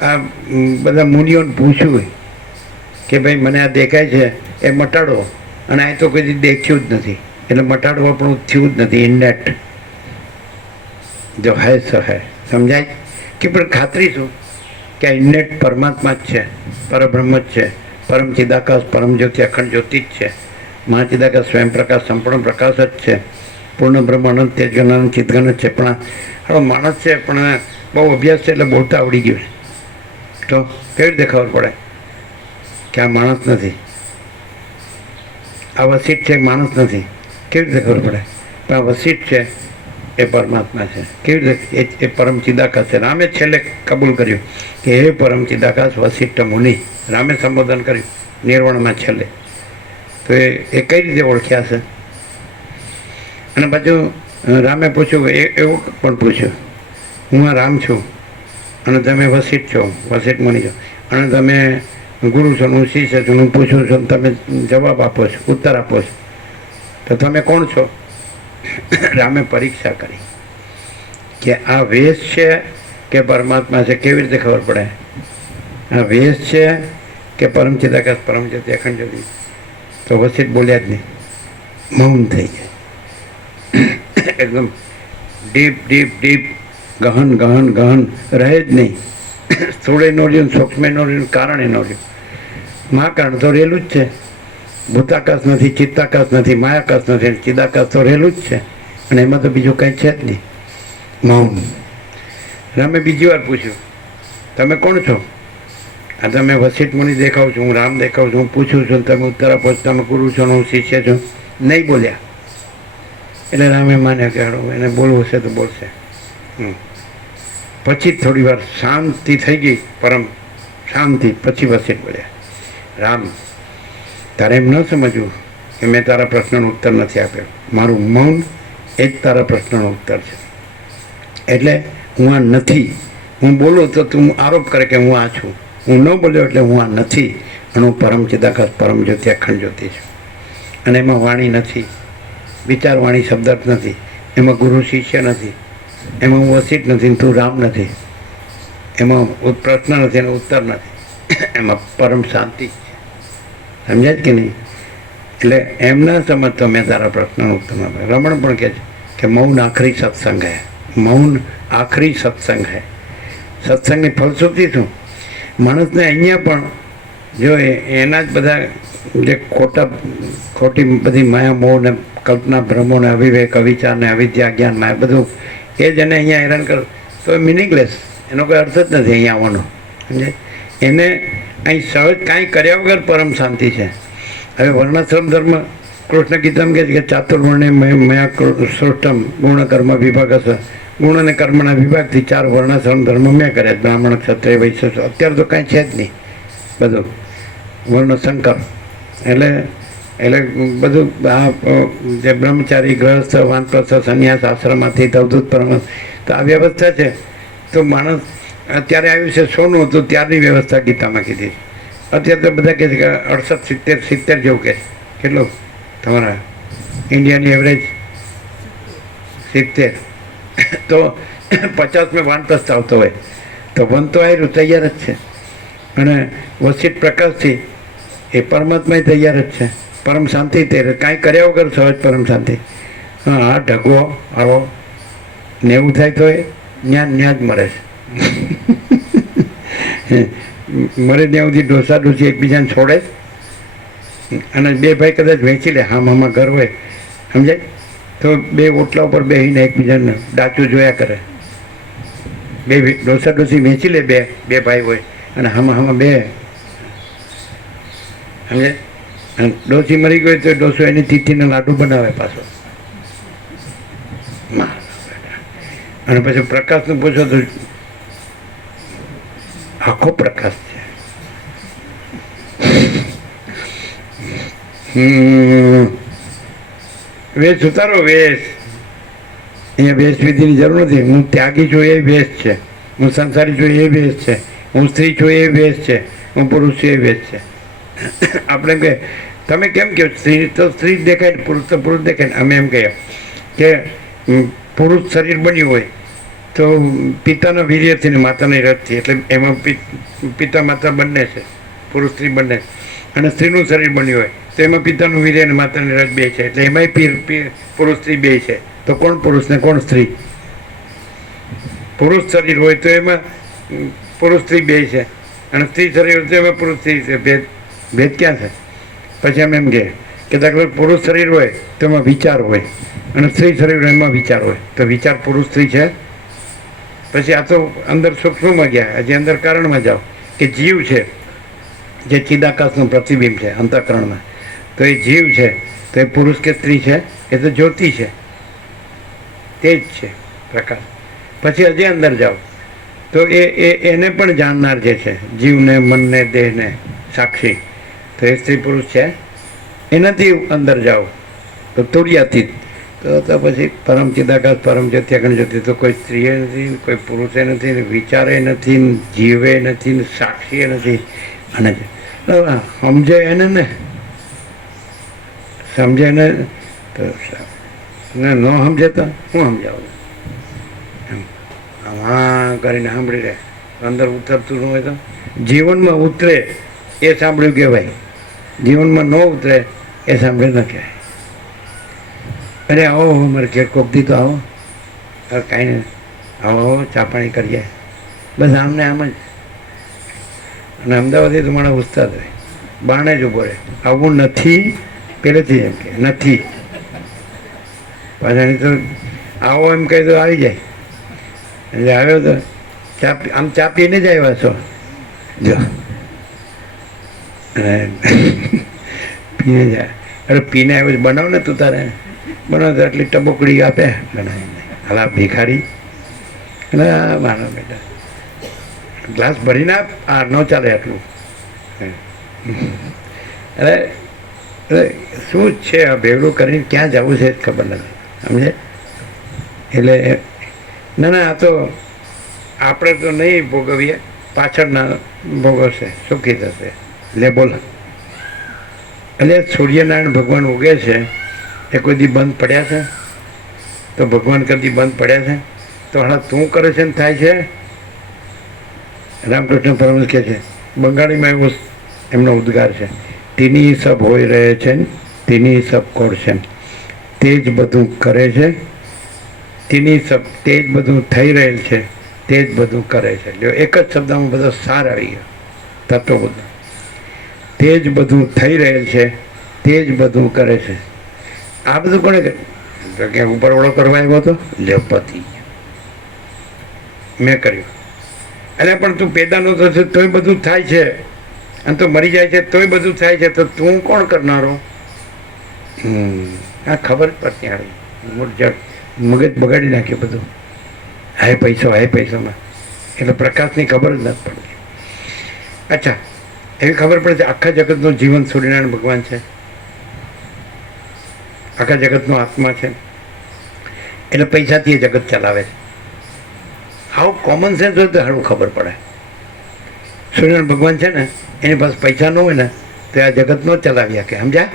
આ બધા મુનિઓને પૂછ્યું કે ભાઈ મને આ દેખાય છે એ મટાડો, અને આ તો કદી દેખ્યું જ નથી એટલે મટાડવા પણ થયું જ નથી. ઇન્નેટ જો હૈ સો હૈ. સમજાય કે પણ ખાતરી શું કે આ ઇન્નેટ પરમાત્મા જ છે, પરબ્રહ્મ જ છે, પરમ ચિદાકાશ, પરમ જ્યોતિ, અખંડ જ્યોતિ જ છે. મહાચિદાકાશ સ્વયં પ્રકાશ, સંપૂર્ણ પ્રકાશ જ છે. પૂર્ણ બ્રહ્મ અનંત તેજગણ ચિતગણ જ છે. પણ હવે માણસ છે પણ બહુ અભ્યાસ છે એટલે બોલતા આવડી ગયું છે. તો કેવી રીતે ખબર પડે કે આ માણસ નથી, આ વસીટ છે માણસ નથી? કેવી રીતે ખબર પડે? પણ આ વસીટ છે એ પરમાત્મા છે. કેવી રીતે? એ પરમ ચિદાકાશ છે. રામે છેલ્લે કબૂલ કર્યું કે હે પરમ ચિદાકાશ વસિષ્ઠ મુનિ. રામે સંબોધન કર્યું નિર્વાણમાં છેલ્લે. તો એ કઈ રીતે ઓળખ્યા છે? અને પાછું રામે પૂછ્યું, એવું પણ પૂછ્યું, હું આ રામ છું અને તમે વસિષ્ઠ છો, વસિષ્ઠ મુનિ છો, અને તમે ગુરુ છો, હું શિષ્ય છું, હું પૂછું છું, તમે જવાબ આપો છો, ઉત્તર આપો છો, તો તમે કોણ છો? રામે પરીક્ષા કરી કે આ વેશ છે કે પરમાત્મા છે. કેવી રીતે ખબર પડે? આ વેશ છે કે પરમ ચિદાકાશ, પરમ જ્યોતિ, અખંડ જ્યોતિ? તો વસિષ્ઠ બોલ્યા જ નહીં, મૌન થઈ ગયા. એકદમ ડીપ ડીપ ડીપ, ગહન ગહન ગહન, રહે જ નહીં. સ્થૂળે નો રહ્યું, સૂક્ષ્મે નો રહ્યું, કારણે નો રહ્યું. મહાકારણ તો રહેલું જ છે. ભૂતાકાશ નથી, ચિત્તાકાશ નથી, માયાકાશ નથી, ચિદાકાશ તો રહેલું જ છે. અને એમાં તો બીજું કંઈ છે જ નહીં. મૌન. રામે બીજી વાર પૂછ્યું, તમે કોણ છો? આ તમે વસિષ્ઠ મુનિ દેખાવ છું, હું રામ દેખાવ છું, હું પૂછું છું, તમે ઉત્તર આપો છો, તમે ગુરુ છો, હું શિષ્ય છું. નહીં બોલ્યા. એટલે રામે માન્યા કે હાડો એને બોલવું હશે તો બોલશે. પછી થોડી વાર શાંતિ થઈ ગઈ, પરમ શાંતિ. પછી વસિષ્ઠ બોલ્યા, રામ તારે એમ ન સમજવું કે મેં તારા પ્રશ્નનો ઉત્તર નથી આપ્યો. મારું મૌન એ જ તારા પ્રશ્નનો ઉત્તર છે. એટલે હું આ નથી. હું બોલું તો તું આરોપ કરે કે હું આ છું. હું ન બોલ્યો એટલે હું આ નથી. અને હું પરમ ચિદાકાશ, પરમ જ્યોતિ, અખંડ જ્યોતિ છું. અને એમાં વાણી નથી, વિચાર વાણી શબ્દ નથી, એમાં ગુરુ શિષ્ય નથી, એમાં હું વસિષ્ઠ નથી, તું રામ નથી, એમાં પ્રશ્ન નથી અને ઉત્તર નથી, એમાં પરમ શાંતિ. સમજાય કે નહીં? એટલે એમ ના સમજતો મેં તારા પ્રશ્નનો ઉત્તર ન આપ્યો. રમણ પણ કહે છે કે મૌન આખરી સત્સંગ હૈ. મૌન આખરી સત્સંગ હૈ. સત્સંગની ફલશ્રુતિ શું? માણસને અહીંયા પણ જો એના જ બધા જે ખોટી બધી માયા મોહ ને કલ્પના ભ્રમો ને અવિવેક અવિચાર ને અવિદ્યા જ્ઞાન ને બધું એ જ એને અહીંયા હેરાન કરો તો મિનિંગલેસ, એનો કોઈ અર્થ જ નથી અહીંયા આવવાનો. સમજે? એને અહીં સહજ કાંઈ કર્યા વગર પરમ શાંતિ છે. હવે વર્ણાશ્રમ ધર્મ કૃષ્ણ ગીતામાં કહે છે કે ચાતુર્વર્ણે મયા સૃષ્ટમ ગુણ કર્મ વિભાગ હશે. ગુણ અને કર્મના વિભાગથી 4 વર્ણાશ્રમ ધર્મ મેં કર્યા, બ્રાહ્મણ ક્ષત્રિય વૈશ્ય. અત્યારે તો કાંઈ છે જ નહીં, બધું વર્ણ સંકર. એટલે બધું આ જે બ્રહ્મચારી ગ્રહસ્થ વાનપ્રસ્થ સંન્યાસ આશ્રમમાંથી અવધૂત પરમ, તો આ વ્યવસ્થા છે. તો માણસ અત્યારે આવ્યું છે સોનું હતું ત્યારની વ્યવસ્થા ગીતામાં કીધી. અત્યારે તો બધા કહે છે કે 68, 70 જેવું કહે. કેટલું તમારા ઇન્ડિયાની એવરેજ 70, તો 50 વાનપ્રસ્થ આવતો હોય તો વન તો આવ્યું તૈયાર જ છે. અને વસિત પ્રકાશથી એ પરમાત્મા તૈયાર જ છે. પરમ શાંતિ તે કાંઈ કર્યા વગર સહજ પરમ શાંતિ. હા, આ ઢગવો આવો 90 થાય તો એ ન્યા જ મરે છે. મરે ત્યાં સુધી ડોસા ડોસી એકબીજાને છોડે અને 2 ભાઈ કદાચ વેચી લે, આમાં ઘર હોય, સમજાય? તો 2 ઓટલા ઉપર બેસીને એકબીજાને ડાચું જોયા કરે. 2 ડોસા ડોસી વેચી લે, બે ભાઈ હોય અને આમાં 2, સમજે? અને ડોસી મરી ગઈ તો ડોસો એની તિથિના લાડુ બનાવે પાછો. અને પછી પ્રકાશનું પૂછો તો આખો પ્રકાશ છે. વેશ ઉતારો, વેશ. અહીંયા વેશ વિધિની જરૂર નથી. હું ત્યાગી છું એ વેશ છે, હું સંસારી છું એ વેશ છે, હું સ્ત્રી છું એ વેશ છે, હું પુરુષ છું એ વેશ છે. આપણે કહે તમે કેમ કહો સ્ત્રી તો સ્ત્રી જ દેખાય ને પુરુષ તો પુરુષ દેખાય ને. અમે એમ કહીએ કે પુરુષ શરીર બન્યું હોય તો પિતાના વીર્યથી ને માતાની રથથી, એટલે એમાં પિતા માતા બંને છે, પુરુષ સ્ત્રી બંને. અને સ્ત્રીનું શરીર બન્યું હોય તો એમાં પિતાનું વીર્ય અને માતાની રથ 2 છે, એટલે એમાંય પુરુષ સ્ત્રી 2 છે. તો કોણ પુરુષ ને કોણ સ્ત્રી? પુરુષ શરીર હોય તો એમાં પુરુષ સ્ત્રી 2 છે, અને સ્ત્રી શરીર હોય તો એમાં પુરુષ સ્ત્રી છે. ભેદ ક્યાં છે? પછી અમે એમ કે દાખલા પુરુષ શરીર હોય તો એમાં વિચાર હોય, અને સ્ત્રી શરીર હોય એમાં વિચાર હોય. તો વિચાર પુરુષ સ્ત્રી છે. પછી આ તો અંદર સૂક્ષ્મમાં ગયા, હજી અંદર કારણમાં જાઓ કે જીવ છે જે ચિદાકાશનું પ્રતિબિંબ છે અંતઃકરણમાં. તો એ જીવ છે તો એ પુરુષ કે સ્ત્રી છે? એ તો જ્યોતિ છે, તે જ છે પ્રકાશ. પછી હજી અંદર જાઓ તો એને પણ જાણનાર જે છે, જીવને, મનને, દેહને સાક્ષી, તો એ સ્ત્રી પુરુષ છે. એનાથી અંદર જાઓ તો તુર્યાતીત, તો પછી પરમ ચિદાકાશ પરમ જ્યોતિ અગણ જ્યોતિ. તો કોઈ સ્ત્રીએ નથી, કોઈ પુરુષે નથી, ને વિચારે નથી, જીવે નથી, સાક્ષીએ નથી. અને સમજે એને ને સમજે ને તો ન સમજે તો હું સમજાવું? આમાં કરીને સાંભળી રહે, અંદર ઉતરતું ન હોય તો જીવનમાં ઉતરે એ સાંભળ્યું કહેવાય, જીવનમાં ન ઉતરે એ સાંભળ્યું ન કહેવાય. અરે આવો મારે ઘેર કોક દી તો આવો, કાંઈ નહીં, આવો ચા પાણી કરીએ, બસ આમને આમ જ. અને અમદાવાદથી તો મારા ઉસ્તાદ હોય, બાણે જ ઊભો રહે. આવું નથી પહેલેથી એમ કે નથી, પાછા તો આવો એમ કહી તો આવી જાય. એટલે આવ્યો તો આમ ચા પીને જ આવ્યા છો જો, પીને જાય. અરે પીને આવ્યો બનાવ ને તું તારે બનાવ તો આટલી ટબોકડી આપે બનાવીને. હાલા ભિખારી, એટલે મારા બેટા ગ્લાસ ભરીને આપ, આ ન ચાલે આટલું. અરે શું જ છે આ ભેગું કરીને ક્યાં જવું છે ખબર નથી, સમજે? એટલે ના આ તો આપણે તો નહીં ભોગવીએ, પાછળના ભોગવશે, સુખી થશે. લે બોલ. એટલે સૂર્યનારાયણ ભગવાન ઉગે છે એ કોઈ દી બંધ પડ્યા છે? તો ભગવાન કદી બંધ પડ્યા છે? તો હાલ તું કરે છે ને થાય છે. રામકૃષ્ણ પરમહંસ કહે છે, બંગાળીમાં એવો એમનો ઉદ્ગાર છે, તીની સબ હોઈ રહે છે, તીની સબ કોડ છે, તે જ બધું કરે છે, તીની સબ, તે જ બધું થઈ રહેલ છે, તે જ બધું કરે છે. જો એક જ શબ્દમાં બધો સાર આવી ગયો, તત્વ બધું. તે જ બધું થઈ રહેલ છે, તે જ બધું કરે છે. આ બધું કોણે કરે? તો ક્યાંક ઉપરવાળો કરવા આવ્યો હતો, લે પતિ મેં કર્યું. એટલે પણ તું પેદા ન થશે તોય બધું થાય છે, અને તો મરી જાય છે તોય બધું થાય છે, તો તું કોણ કરનારો? આ ખબર જ પડતી આવી મગજ બગાડી નાખ્યું બધું. હાય પૈસામાં એટલે પ્રકાશની ખબર જ નથી પડતી. અચ્છા, એવી ખબર પડે છે આખા જગતનું જીવન સૂર્યનારાયણ ભગવાન છે, આખા જગતનો આત્મા છે, એટલે પૈસાથી એ જગત ચલાવે છે. આવું કોમન સેન્સ હોય તો સારું ખબર પડે. સૂર્યનારાયણ ભગવાન છે ને, એની પાસે પૈસા ન હોય ને તો આ જગત નો ચલાવી શકે. સમજ્યા?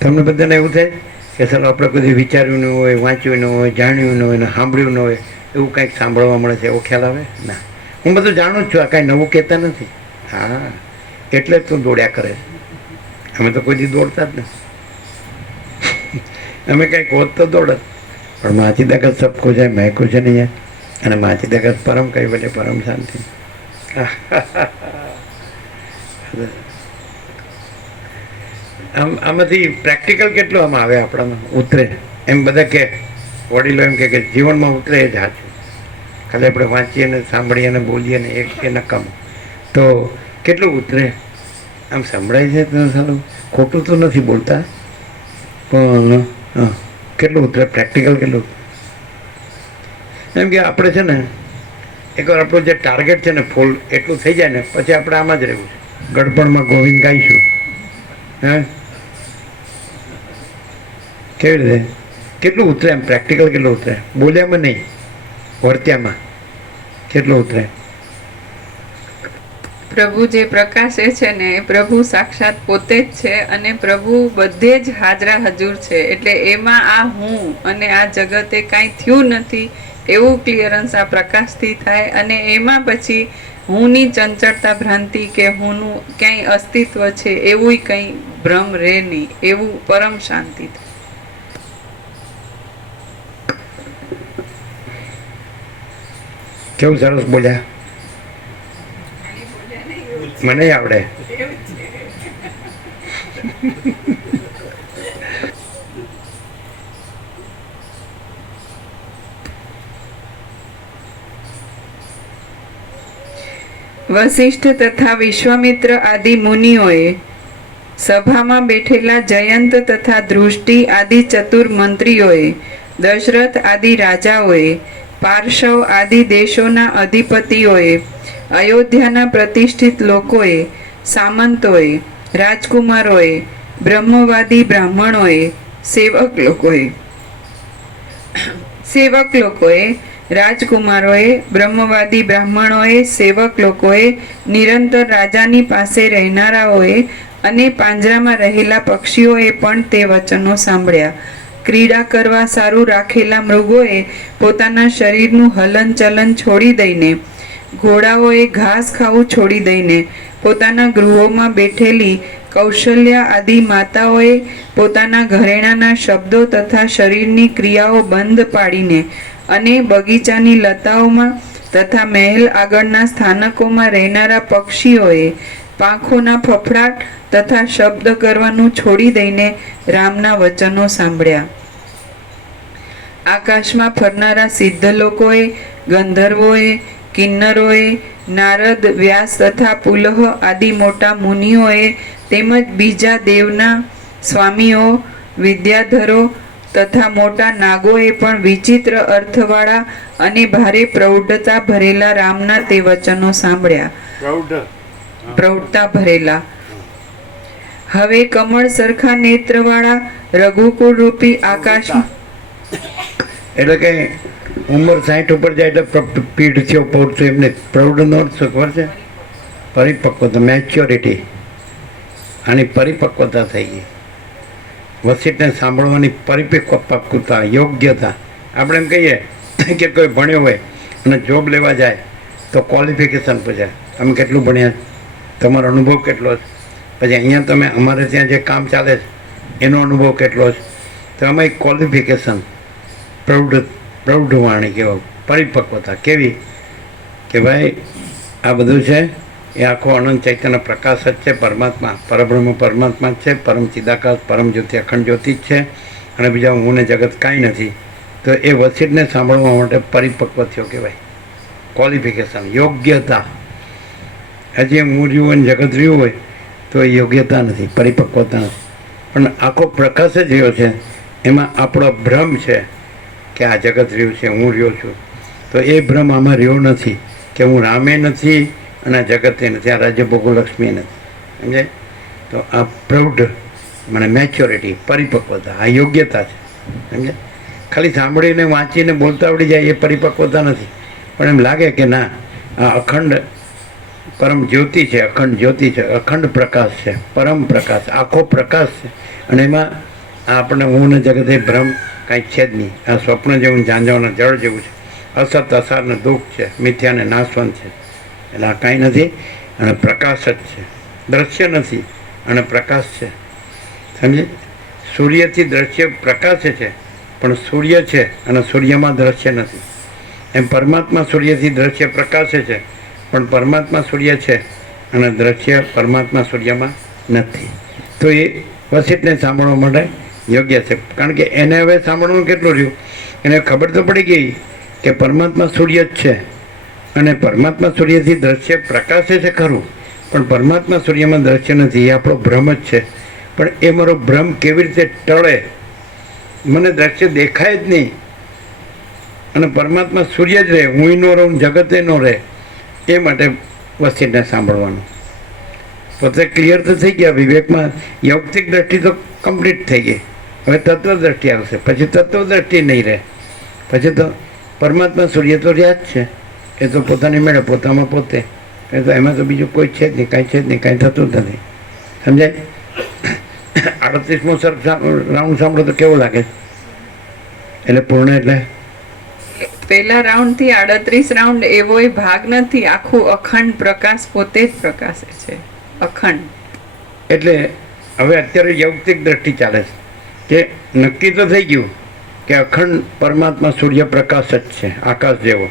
તમને બધાને એવું થાય કે સર આપણે કોઈ વિચાર્યું ન હોય, વાંચ્યું ન હોય, જાણ્યું ન હોય ને સાંભળ્યું ન હોય, એવું કંઈક સાંભળવા મળે છે, એવો ખ્યાલ આવે? ના, હું બધું જાણું જ છું, આ કાંઈ નવું કહેતા નથી. હા, એટલે જ તું દોડ્યા કરે છે. અમે તો કોઈ દી દોડતા જ નથી. અમે કંઈક હોત તો દોડત, પણ માથી દગત સબકો જાય મહેકો છે નહીં. અને માથી દગત પરમ કઈ બોલે પરમ શાંતિ. આમાંથી પ્રેક્ટિકલ કેટલું આમાં આવે આપણામાં ઉતરે? એમ બધા કે વડીલો એમ કે જીવનમાં ઉતરે એ જ સાચું. ખાલી આપણે વાંચીએ ને સાંભળીએ ને બોલીએ ને એક એ નકામ, તો કેટલું ઉતરે? આમ સંભળાય છે તો સારું, ખોટું તો નથી બોલતા, પણ હા કેટલું ઉતરે? પ્રેક્ટિકલ કેટલું? એમ કે આપણે છે ને એકવાર આપણું જે ટાર્ગેટ છે ને ફૂલ એટલું થઈ જાય ને પછી આપણે આમાં જ રહેવું છે. ગડપણમાં ગોવિંદ ગાઈશું. હે કેવી રીતે? કેટલું ઉતરે? એમ પ્રેક્ટિકલ કેટલું ઉતરે? બોલ્યામાં નહીં, વર્ત્યામાં કેટલું ઉતરે? પ્રભુ જે પ્રકાશે છે ને એ પ્રભુ સાક્ષાત પોતે જ છે, અને પ્રભુ બધે જ હાજરા હજુર છે. એટલે એમાં આ હું અને આ જગતે કાંઈ થયું નથી એવું ક્લિયરન્સ આ પ્રકાશથી થાય. અને એમાં પછી હુંની ચંચળતા ભ્રાંતિ કે હુંનું ક્યાંય અસ્તિત્વ છે એવું કંઈ ભ્રમ રહે નહીં, એવું પરમ શાંતિ થાય. કેવું સરસ બોલ્યા! મને આવડે. વશિષ્ઠ તથા વિશ્વામિત્ર આદિ મુનિઓએ, સભામાં બેઠેલા જયંત તથા દૃષ્ટિ આદિ ચતુર મંત્રીઓએ, દશરથ આદિ રાજાઓએ, પાર્શવ આદિ દેશોના અધિપતિઓએ, અયોધ્યાના પ્રતિષ્ઠિત લોકોએ, સામંતોએ, રાજકુમારોએ, બ્રહ્મવાદી બ્રાહ્મણોએ, સેવક લોકોએ, રાજકુમારોએ, બ્રહ્મવાદી બ્રાહ્મણોએ, સેવક લોકોએ, નિરંતર રાજાની પાસે રહેનારાઓએ અને પાંજરામાં રહેલા પક્ષીઓએ પણ તે વચનો સાંભળ્યા. ક્રીડા કરવા સારું રાખેલા મૃગોએ પોતાના શરીરનું હલનચલન છોડી દઈને, ઘોડાઓએ ઘાસ ખાવું છોડી દઈને, પોતાના ગૃહોમાં બેઠેલી કૌશલ્યા આદિ માતાઓએ પોતાના ઘરેણાના શબ્દો તથા શરીરની ક્રિયાઓ બંધ પાડીને, અને બગીચાની લતાઓમાં તથા મહેલ આગળના સ્થાનકોમાં રહેનારા પક્ષીઓએ પાંખોના ફફડાટ તથા શબ્દ કરવાનું છોડી દઈને રામના વચનો સાંભળ્યા. આકાશમાં ફરનારા સિદ્ધ લોકોએ, ગંધર્વોએ, કિન્નરોએ, નારદ, વ્યાસ તથા પુલહ આદિ મોટા મુનિઓએ તેમજ બીજા દેવના સ્વામીઓ, વિદ્યાધરો તથા મોટા નાગોએ પણ વિચિત્ર અર્થવાળા અને ભારે પ્રૌઢતા ભરેલા રામના તે વચનો સાંભળ્યા. પ્રૌઢતા ભરેલા. હવે કમળ સરખા નેત્રવાળા રઘુકુળ રૂપી આકાશમાં, એટલે કે ઉંમર 60 ઉપર જાય એટલે પીઠ થયો પૌઢ થયો, એમને પ્રૌઢ નો અર્થ શું ખબર છે? પરિપક્વતા, મેચ્યોરિટી. આની પરિપક્વતા થઈ ગઈ. વસિષ્ઠને સાંભળવાની પરિપક્વતા, યોગ્યતા. આપણે એમ કહીએ કે કોઈ ભણ્યો હોય અને જોબ લેવા જાય તો ક્વોલિફિકેશન પૂછે, તમે કેટલું ભણ્યા, તમારો અનુભવ કેટલો છે. પછી અહીંયા તમે અમારે ત્યાં જે કામ ચાલે છે એનો અનુભવ કેટલો છે, તો આમાં એક ક્વોલિફિકેશન, પ્રૌઢવાણી કહેવાય. પરિપક્વતા કેવી કે ભાઈ આ બધું છે એ આખો અનંત ચૈતન્ય પ્રકાશ જ છે. પરમાત્મા, પરબ્રહ્મ પરમાત્મા જ છે. પરમ ચિદાકાશ, પરમ જ્યોતિ, અખંડ જ્યોતિ જ છે. અને બીજા હું ને જગત કાંઈ નથી, તો એ વસીટને સાંભળવા માટે પરિપક્વ થયો કહેવાય. ક્વોલિફિકેશન, યોગ્યતા. હજી એમ હું રહ્યું હોય જગત રહ્યું હોય તો એ યોગ્યતા નથી, પરિપક્વતા નથી. પણ આખો પ્રકાશ જ રહ્યો છે, એમાં આપણો ભ્રમ છે કે આ જગત રહ્યું છે, હું રહ્યો છું. તો એ ભ્રમ આમાં રહ્યો નથી કે હું રામે નથી અને આ જગતે નથી, આ રાજ્ય ભોગલક્ષ્મી નથી. સમજાય? તો આ પ્રૌઢ મને મેચ્યોરિટી, પરિપક્વતા, આ યોગ્યતા છે. સમજાય? ખાલી સાંભળીને વાંચીને બોલતા આવડી જાય એ પરિપક્વતા નથી. પણ એમ લાગે કે ના, આ અખંડ પરમ જ્યોતિ છે, અખંડ જ્યોતિ છે, અખંડ પ્રકાશ છે, પરમ પ્રકાશ, આખો પ્રકાશ છે. અને એમાં આપણે હું ને જગત એ ભ્રમ કાંઈ છે જ નહીં. આ સ્વપ્ન જેવું, ઝાંઝાવના જળ જેવું છે, અસત અસારને દુઃખ છે, મિથ્યાને નાશવંત છે. એટલે આ કાંઈ નથી અને પ્રકાશ જ છે, દ્રશ્ય નથી અને પ્રકાશ છે. સમજે? સૂર્યથી દ્રશ્ય પ્રકાશે છે, પણ સૂર્ય છે અને સૂર્યમાં દ્રશ્ય નથી. એમ પરમાત્મા સૂર્યથી દ્રશ્ય પ્રકાશે છે, પણ પરમાત્મા સૂર્ય છે અને દ્રશ્ય પરમાત્મા સૂર્યમાં નથી. તો એ વસીટને સાંભળવા માટે યોગ્ય છે. કારણ કે એને હવે સાંભળવાનું કેટલું રહ્યું, એને ખબર તો પડી ગઈ કે પરમાત્મા સૂર્ય જ છે અને પરમાત્મા સૂર્યથી દ્રશ્ય પ્રકાશે છે ખરું, પણ પરમાત્મા સૂર્યમાં દ્રશ્ય નથી. એ આપણો ભ્રમ જ છે. પણ એ મારો ભ્રમ કેવી રીતે ટળે? મને દ્રશ્ય દેખાય જ નહીં અને પરમાત્મા સૂર્ય જ રહે, હું નો રહું, જગતે નો રહે. એ માટે વસીટને સાંભળવાનું. પોતે ક્લિયર તો થઈ ગયા વિવેકમાં, યૌક્તિક દ્રષ્ટિ તો કમ્પ્લીટ થઈ ગઈ. હવે તત્વ દ્રષ્ટિ આવશે, પછી તત્વ દ્રષ્ટિ નહીં રહે. પછી તો પરમાત્મા સૂર્ય તો રહ્યા જ છે, એ તો પોતાની મેળે, પોતામાં પોતે. એ તો એમાં તો બીજું કોઈ છે જ નહીં, કાંઈ છે જ નહીં, કાંઈ થતું જ નથી. સમજાય? 38મો રાઉન્ડ સાંભળો તો કેવો લાગે? એટલે પૂર્ણ એટલે પહેલા રાઉન્ડ થી 38 રાઉન્ડ એવો ભાગ નથી, આખું અખંડ પ્રકાશ પોતે જ પ્રકાશે છે, અખંડ. એટલે હવે અત્યારે યૌક્તિક દ્રષ્ટિ ચાલે છે કે નક્કી તો થઈ ગયું કે અખંડ પરમાત્મા સૂર્ય પ્રકાશ જ છે, આકાશ જેવો,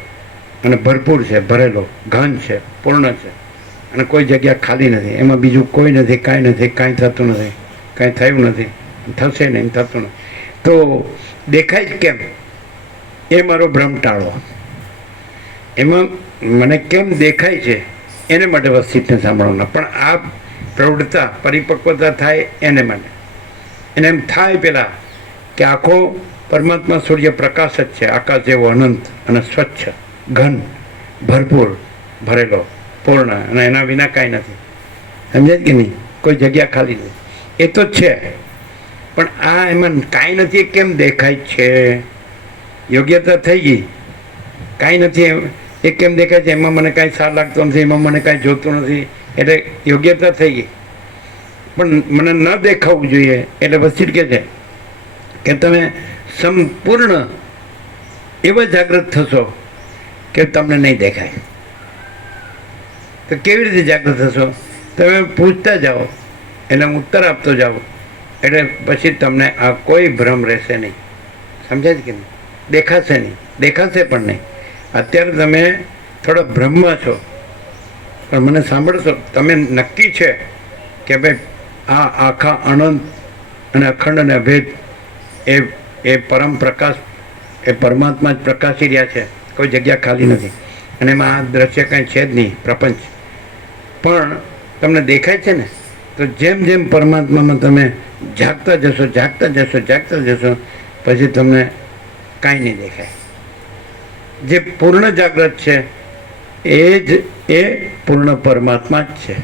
અને ભરપૂર છે, ભરેલો, ઘન છે, પૂર્ણ છે, અને કોઈ જગ્યા ખાલી નથી. એમાં બીજું કોઈ નથી, કાંઈ નથી, કાંઈ થતું નથી, કાંઈ થયું નથી, થશે નહીં, થતું નથી. તો દેખાય જ કેમ? એ મારો ભ્રમ ટાળો. એમાં મને કેમ દેખાય છે એને માટે વસીટને સાંભળવાના. પણ આ પ્રૌઢતા, પરિપક્વતા થાય એને માટે. એને એમ થાય પહેલાં કે આખો પરમાત્મા સૂર્ય પ્રકાશ જ છે, આકાશ જેવો અનંત અને સ્વચ્છ, ઘન, ભરપૂર, ભરેલો, પૂર્ણ, અને એના વિના કાંઈ નથી. સમજાય કે નહીં? કોઈ જગ્યા ખાલી નથી. એ તો છે, પણ આ એમાં કાંઈ નથી એ કેમ દેખાય છે? યોગ્યતા થઈ ગઈ, કાંઈ નથી એ કેમ દેખાય છે? એમાં મને કાંઈ સાર લાગતો નથી, એમાં મને કાંઈ જોતું નથી, એટલે યોગ્યતા થઈ ગઈ. પણ મને ન દેખાવું જોઈએ. એટલે વસીટ કહે છે કે તમે સંપૂર્ણ એવા જાગૃત થશો કે તમને નહીં દેખાય. તો કેવી રીતે જાગૃત થશો? તમે પૂછતા જાઓ, એટલે ઉત્તર આપતો જાઓ, એટલે પછી તમને આ કોઈ ભ્રમ રહેશે નહીં. સમજાય કે નહીં? દેખાશે નહીં, દેખાશે પણ નહીં. અત્યારે તમે થોડા ભ્રમમાં છો, પણ મને સાંભળશો, તમે નક્કી છે કે ભાઈ આ આખા અનંત અને અખંડ અને અભેદ એ પરમ પ્રકાશ, એ પરમાત્મા જ પ્રકાશી રહ્યા છે, કોઈ જગ્યા ખાલી નથી. અને એમાં આ દ્રશ્ય કાંઈ છે જ નહીં, પ્રપંચ. પણ તમને દેખાય છે ને? તો જેમ જેમ પરમાત્મામાં તમે જાગતા જશો, જાગતા જશો, જાગતા જશો, પછી તમને કાંઈ નહીં દેખાય. જે પૂર્ણ જાગ્રત છે એ પૂર્ણ પરમાત્મા જ છે.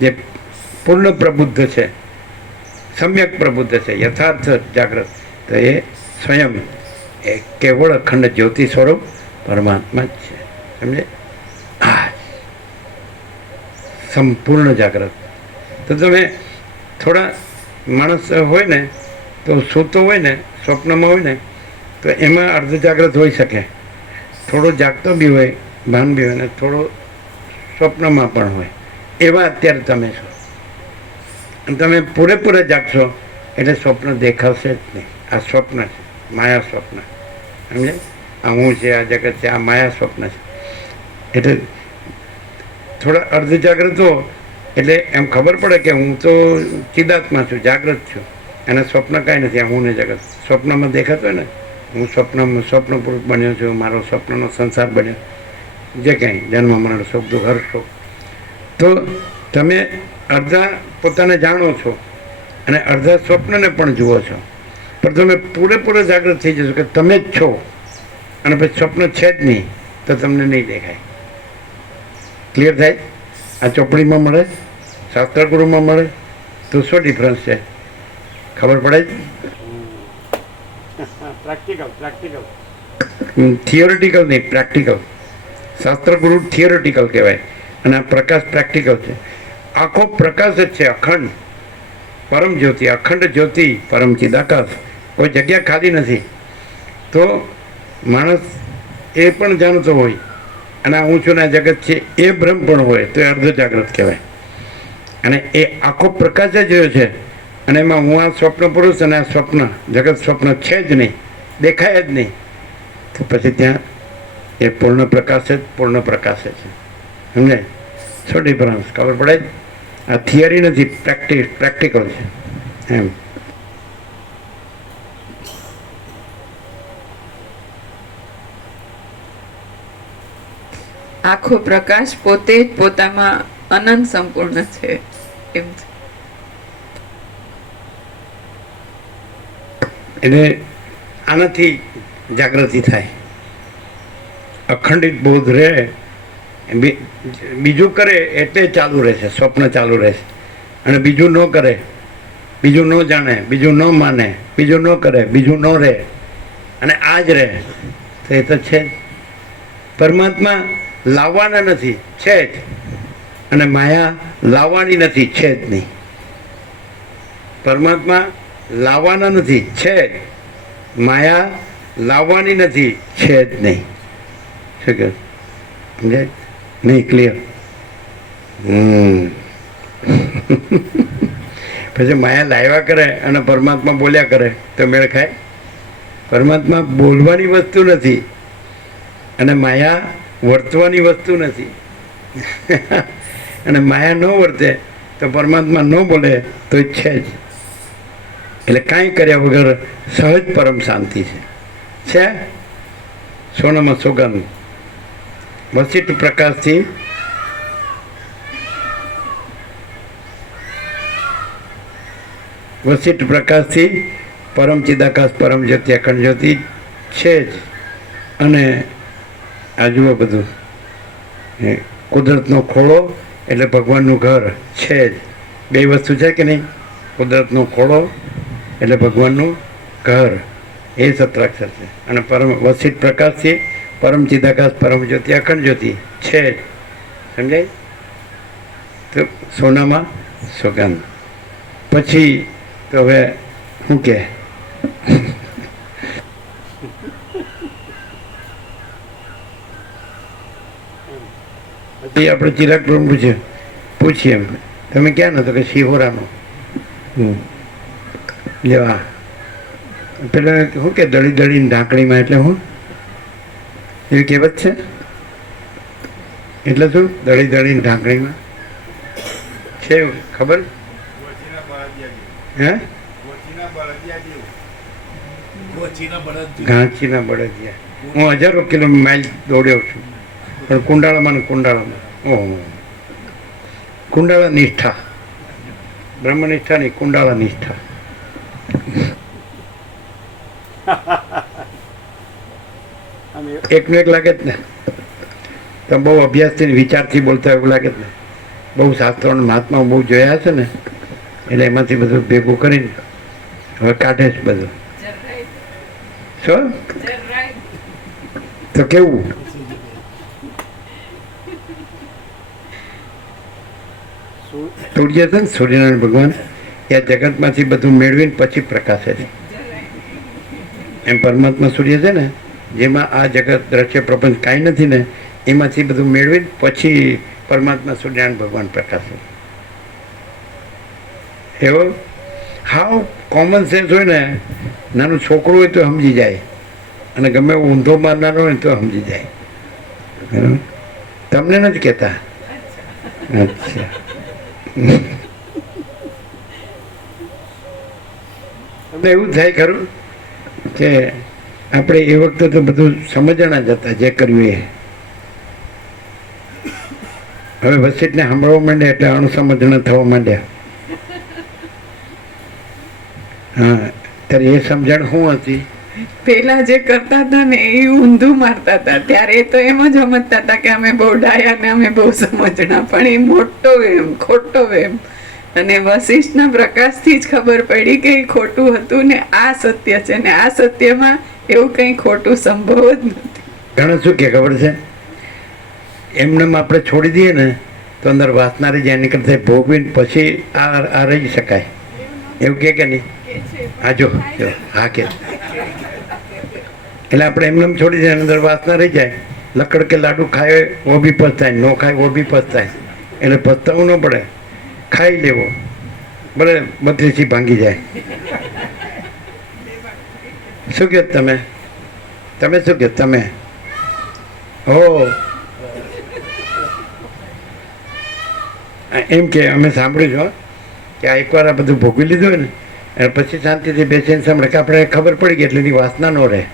જે પૂર્ણ પ્રબુદ્ધ છે, સમ્યક પ્રબુદ્ધ છે, યથાર્થ જાગ્રત, તો એ સ્વયં એ કેવળ અખંડ જ્યોતિ સ્વરૂપ પરમાત્મા જ છે. સમજે? હા, સંપૂર્ણ જાગ્રત. તો તમે થોડા માણસ હોય ને, તો સૂતો હોય ને, સ્વપ્નમાં હોય ને, તો એમાં અર્ધ જાગ્રત હોઈ શકે, થોડો જાગતો બી હોય, ભાન બી હોય, ને થોડો સ્વપ્નમાં પણ હોય. એવા અત્યારે તમે છો. અને તમે પૂરેપૂરા જાગશો એટલે સ્વપ્ન દેખાશે જ નહીં. આ સ્વપ્ન છે, માયા સ્વપ્ન. સમજે? આ હું છે, આ જગત છે, આ માયા સ્વપ્ન છે. એટલે થોડા અર્ધ જાગ્રત હો એટલે એમ ખબર પડે કે હું તો ચિદાત્મા છું, જાગ્રત છું. અને સ્વપ્ન કાંઈ નથી. આ હું ને જગત સ્વપ્નમાં દેખાતો હોય ને, હું સ્વપ્ન પુરુષ બન્યો છું, મારો સ્વપ્નનો સંસાર બન્યો, જે કાંઈ જન્મ મરણ સુખ દુઃખ હર્ષ શોક, તો તમે અડધા પોતાને જાણો છો અને અડધા સ્વપ્નને પણ જુઓ છો. પણ તમે પૂરેપૂરો જાગૃત થઈ જશો કે તમે જ છો અને પછી સ્વપ્ન છે જ નહીં, તો તમને નહીં દેખાય. ક્લિયર થાય? આ ચોપડીમાં મળે, શાસ્ત્રગુરુમાં મળે, તો શું ડિફરન્સ છે ખબર પડે જ? પ્રેક્ટિકલ થિયોરિટિકલ નહીં, પ્રેક્ટિકલ. શાસ્ત્રગુરુ થિયોરિટિકલ કહેવાય અને આ પ્રકાશ પ્રેક્ટિકલ છે. આખો પ્રકાશ જ છે, અખંડ પરમ જ્યોતિ, અખંડ જ્યોતિ, પરમ ચિદાકાશ. કોઈ જગ્યા ખાલી નથી. તો માણસ એ પણ જાણતો હોય અને હું છું ને આ જગત છે એ ભ્રમ પણ હોય, તો એ અર્ધ જાગ્રત કહેવાય. અને એ આખો પ્રકાશ જ રહ્યો છે અને એમાં હું આ સ્વપ્ન પુરુષ અને આ સ્વપ્ન જગત સ્વપ્ન છે જ નહીં, દેખાય જ નહીં, તો પછી ત્યાં એ પૂર્ણ પ્રકાશ જ પૂર્ણ પ્રકાશ છે. સમજે? શું ડિફરન્સ ખબર પડે? આ થિયરી નથી, પ્રેક્ટિકલ છે એમ. આખો પ્રકાશ પોતે જ પોતામાં અનંત સંપૂર્ણ છે એમ છે. એટલે આનાથી જાગૃતિ થાય, અખંડિત બોધ રહે. બીજું કરે એટલે ચાલુ રહેશે, સ્વપ્ન ચાલુ રહેશે. અને બીજું ન કરે, બીજું ન જાણે, બીજું ન માને, બીજું ન કરે, બીજું ન રહે અને આ જ રહે, તો એ તો છે જ. પરમાત્મા લાવવાના નથી, છે જ. અને માયા લાવવાની નથી, છે જ નહીં. પરમાત્મા લાવવાના નથી, છે જ. માયા લાવવાની નથી, છે જ નહીં. શું કહે? સમજાય? નહીં? ક્લિયર? પછી માયા લાવ્યા કરે અને પરમાત્મા બોલ્યા કરે તો મેળ ખાય? પરમાત્મા બોલવાની વસ્તુ નથી અને માયા વર્તવાની વસ્તુ નથી. અને માયા ન વર્તે તો પરમાત્મા ન બોલે તો છે જ. એટલે કાંઈ કર્યા વગર સહજ પરમ શાંતિ છે. સોનામાં સોગંદ. વસિષ્ઠ પ્રકાશથી પરમ ચિદાકાશ પરમ જ્યોતિ અખંડ જ્યોતિ છે જ. અને આ જુઓ બધું કુદરતનો ખોળો એટલે ભગવાનનું ઘર છે જ. બે વસ્તુ છે કે નહીં? કુદરતનો ખોળો એટલે ભગવાનનું ઘર, એ સત્રાક્ષર છે. અને પરમ વસિષ્ઠ પ્રકાશથી પરમ ચિદાકાશ પરમ જ્યોતિ અખંડ જ્યોતિ છે જ. સમજાય? તો સોનામાં સુગંધ. પછી તો હવે શું કહે? પછી આપણે ચિરાગ પૂછીએ એમ, તમે ક્યાં નતો? કે શિહોરાનો. લેવા પેલા શું કે દળી દળીને ઢાંકણીમાં, એટલે હું એવી કહેવત છે. એટલે શું દળી દળીને ઢાંકણીમાં છે ખબર? હે? ઘાંચીના બળદિયા. હું હજારો માઇલ દોડ્યો છું, પણ કુંડાળામાં. ઓહો, કુંડાળા નિષ્ઠા, બ્રહ્મનિષ્ઠા નહીં, કુંડાળા નિષ્ઠા. એકનું એક લાગે જ ને. તમે બહુ અભ્યાસથી વિચારથી બોલતા એવું લાગે જ ને. બહુ શાસ્ત્રો મહાત્મા બહુ જોયા છે ને, એટલે એમાંથી બધું ભેગું કરીને હવે કાઢે છે બધું. શું તો કેવું? સૂર્ય છે ને, સૂર્યનારાયણ ભગવાન એ આ જગતમાંથી બધું મેળવીને પછી પ્રકાશે છે. એમ પરમાત્મા સૂર્ય છે ને, જેમાં આ જગત દ્રશ્ય પ્રપંચ કાંઈ નથી ને, એમાંથી બધું મેળવીને પછી પરમાત્મા સૂર્યનારાયણ ભગવાન પ્રકાશે. એવો હાવ કોમન સેન્સ હોય ને, નાનું છોકરું હોય તો સમજી જાય, અને ગમે ઊંધો મારનારો હોય તો સમજી જાય. બરાબર? તમને નથી કહેતા? અચ્છા. કૃષ્ણ એવું થાય ખરું કે આપણે એ વખતે તો બધું સમજણા જ હતા જે કર્યું એ. હવે વસીટને સાંભળવા માંડ્યા એટલે અણસમજણા થવા માંડ્યા. હા, ત્યારે એ સમજણ શું હતી? પેલા જે કરતા હતા ને એ ઊંધું મારતા હતા, ત્યારે એ તો એમ જ સમજતા હતા કે અમે બહુ ડાયા ને અમે બહુ સમજણા, પણ એ મોટો એમ ખોટો એમ. અને વશિષ્ઠના પ્રકાશથી જ ખબર પડી કે એ ખોટું હતું ને આ સત્ય છે, ને આ સત્યમાં એવું કંઈ ખોટું સંભવ જ નથી. ઘણા શું કે ખબર છે, એમને આપણે છોડી દઈએ ને તો અંદર વાસના રહી જાય, નીકળતા ભોગવીને પછી આ રહી શકાય એવું કે નહીં? હા જો હા કે એટલે આપણે એમને છોડી દઈએ, અંદર વાસના રહી જાય. લકડ કે લાડુ ખાય વો બી પસ્તાય, ન ખાય વો બી પસ્તાય. એટલે પસ્તાવું ન પડે, ખાઈ લેવો, ભલે 32 ભાંગી જાય. શું કહો તમે શું કહો તમે? હો એમ કે અમે સાંભળ્યું છે કે આ એકવાર આ બધું ભોગવી લીધું હોય ને અને પછી શાંતિથી બેસીને સાંભળે કે આપણે ખબર પડી ગઈ એટલે એની વાસના ન રહે.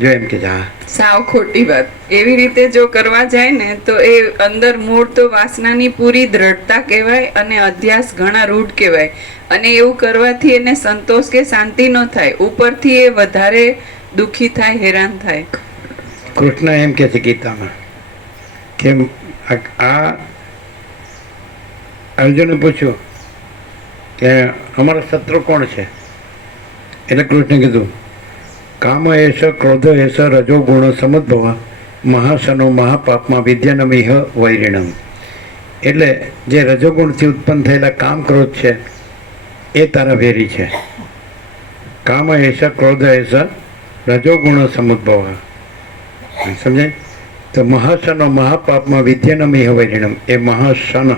જો એમ કે હા, સાવ ખોટી વાત. એવી રીતે જો કરવા જાય ને તો એ અંદર મૂળ તો વાસનાની પૂરી દ્રઢતા કહેવાય અને અધ્યાસ ઘણા રૂઢ કહેવાય. અને એવું કરવાથી એને સંતોષ કે શાંતિ ન થાય, ઉપરથી એ વધારે દુઃખી થાય, હેરાન થાય. કૃષ્ણ એમ કે છે ગીતામાં કે આ અર્જુને પૂછ્યું કે અમારા શત્રુ કોણ છે? એટલે કૃષ્ણે કીધું કામ એસ ક્રોધ એસ રજો ગુણ સમુદ્ભવ મહાસનો મહાપાપમાં વિદ્યાનમિહ વૈરિણમ. એટલે જે રજોગુણથી ઉત્પન્ન થયેલા કામ ક્રોધ છે એ તારા વેરી છે. કામ એસ ક્રોધ એસ રજોગુણ સમુદ્ભવ. સમજાય? તો મહાસનો મહાપાપમાં વિદ્યાનમિહ વૈરિણમ. એ મહાસન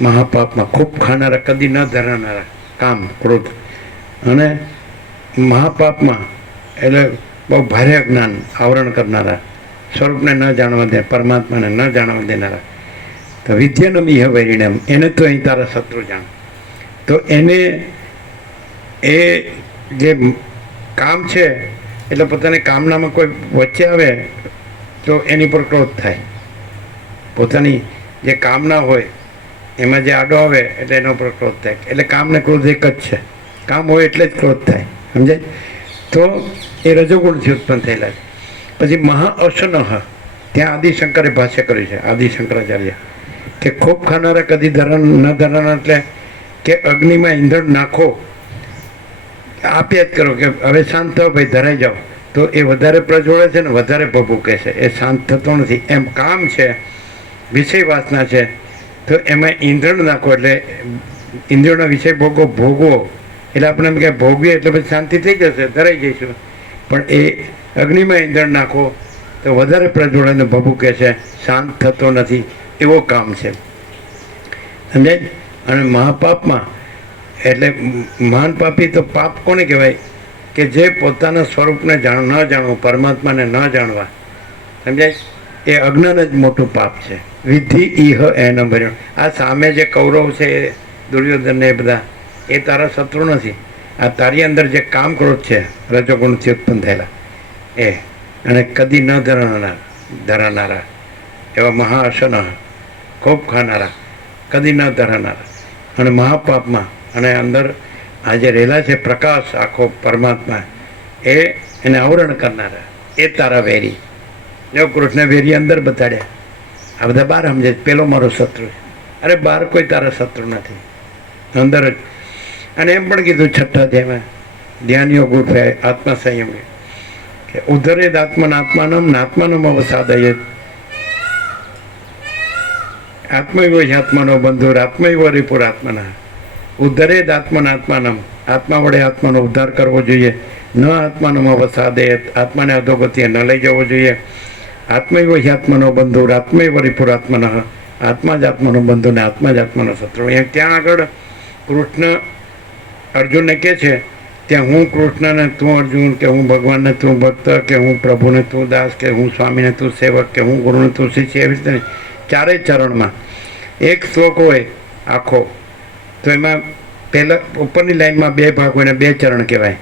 મહાપાપમાં ખૂબ ખાનારા, કદી ન ધરાનારા કામ ક્રોધ, અને મહાપાપમાં એટલે બહુ ભારે અજ્ઞાન આવરણ કરનારા, સ્વરૂપને ન જાણવા દે, પરમાત્માને ન જાણવા દેનારા. તો વિદ્યાનમી હવે એમ એને તો અહીં તારા શત્રુ જાણ. તો એને એ જે કામ છે એટલે પોતાની કામનામાં કોઈ વચ્ચે આવે તો એની પર ક્રોધ થાય. પોતાની જે કામના હોય એમાં જે આડો આવે એટલે એના ઉપર ક્રોધ થાય. એટલે કામ ને ક્રોધ એક જ છે. કામ હોય એટલે જ ક્રોધ થાય. સમજાય? તો એ રજોગુણથી ઉત્પન્ન થયેલા છે. પછી મહાઅસનઃ, ત્યાં આદિશંકરે ભાષ્ય કર્યું છે, આદિશંકરાચાર્ય, કે ખૂબ ખાનારા કદી ન ધરાના, એટલે કે અગ્નિમાં ઈંધણ નાખો, આપ્યા જ કરો કે હવે શાંત થાવ ભાઈ, ધરાઈ જાઓ, તો એ વધારે પ્રજ્વળે છે ને વધારે ભભૂકે છે, એ શાંત થતો નથી. એમ કામ છે, વિષય વાસના છે, તો એમાં ઈંધણ નાખો એટલે ઇન્દ્રિયોના વિષય ભોગવો એટલે આપણે એમ કે ભોગવીએ એટલે પછી શાંતિ થઈ જશે, ધરાઈ જઈશું. પણ એ અગ્નિમાં ઈંધણ નાખો તો વધારે પ્રજ્વળને ભભૂકે છે, શાંત થતો નથી, એવો કામ છે. સમજાય? અને મહાપાપમાં એટલે મહાન પાપી તો પાપ કોને કહેવાય? કે જે પોતાના સ્વરૂપને ન જાણવું, પરમાત્માને ન જાણવા. સમજાય? એ અજ્ઞાન જ મોટું પાપ છે. વિધિ ઇહ એન ભર્યું. આ સામે જે કૌરવ છે, દુર્યોધન ને એ બધા, એ તારા શત્રુ નથી. આ તારી અંદર જે કામ ક્રોધ છે રજોગુણથી ઉત્પન્ન થયેલા એ, અને કદી ન ધરાનારા એવા મહાઅસન, ખૂબ ખાનારા, કદી ન ધરાનારા, અને મહાપાપમાં, અને અંદર આ જે રહેલા છે પ્રકાશ આખો પરમાત્મા, એને આવરણ કરનારા, એ તારા વેરી. જો કૃષ્ણ વેરી અંદર બતાડ્યા. આ બધા બહાર સમજે પેલો મારો શત્રુ છે. અરે બહાર કોઈ તારા શત્રુ નથી, અંદર જ. અને એમ પણ કીધું છઠ્ઠા અધ્યાયમાં ધ્યાન યોગ ઉઠે આત્મા સંયમ કે ઉધરે આત્માનમ નાત્માનમ અવસાદય આત્મૈવ આત્માનો બંધુ આત્મૈવ રિપુર આત્માના. ઉદ્ધરે આત્માનમ, આત્મા વડે આત્માનો ઉદ્ધાર કરવો જોઈએ. ન આત્માનમ અવસાદે, આત્માને અધોગતિએ ન લઈ જવો જોઈએ. આત્મૈવ આત્માનો બંધુ આત્મૈવ રિપુર આત્માના, આત્મા જ આત્માનો બંધુ ને આત્મા જ આત્માનો શત્રુ. ત્યાં આગળ કૃષ્ણ અર્જુનને કહે છે ત્યાં હું કૃષ્ણને તું અર્જુન, કે હું ભગવાનને તું ભક્ત, કે હું પ્રભુને તું દાસ, કે હું સ્વામીને તું સેવક, કે હું ગુરુને તું શિષ્ય, એવી રીતે ચારેય ચરણમાં એક શ્લોક હોય આખો. તો એમાં પહેલાં ઉપરની લાઈનમાં 2 ભાગ હોય ને 2 ચરણ કહેવાય,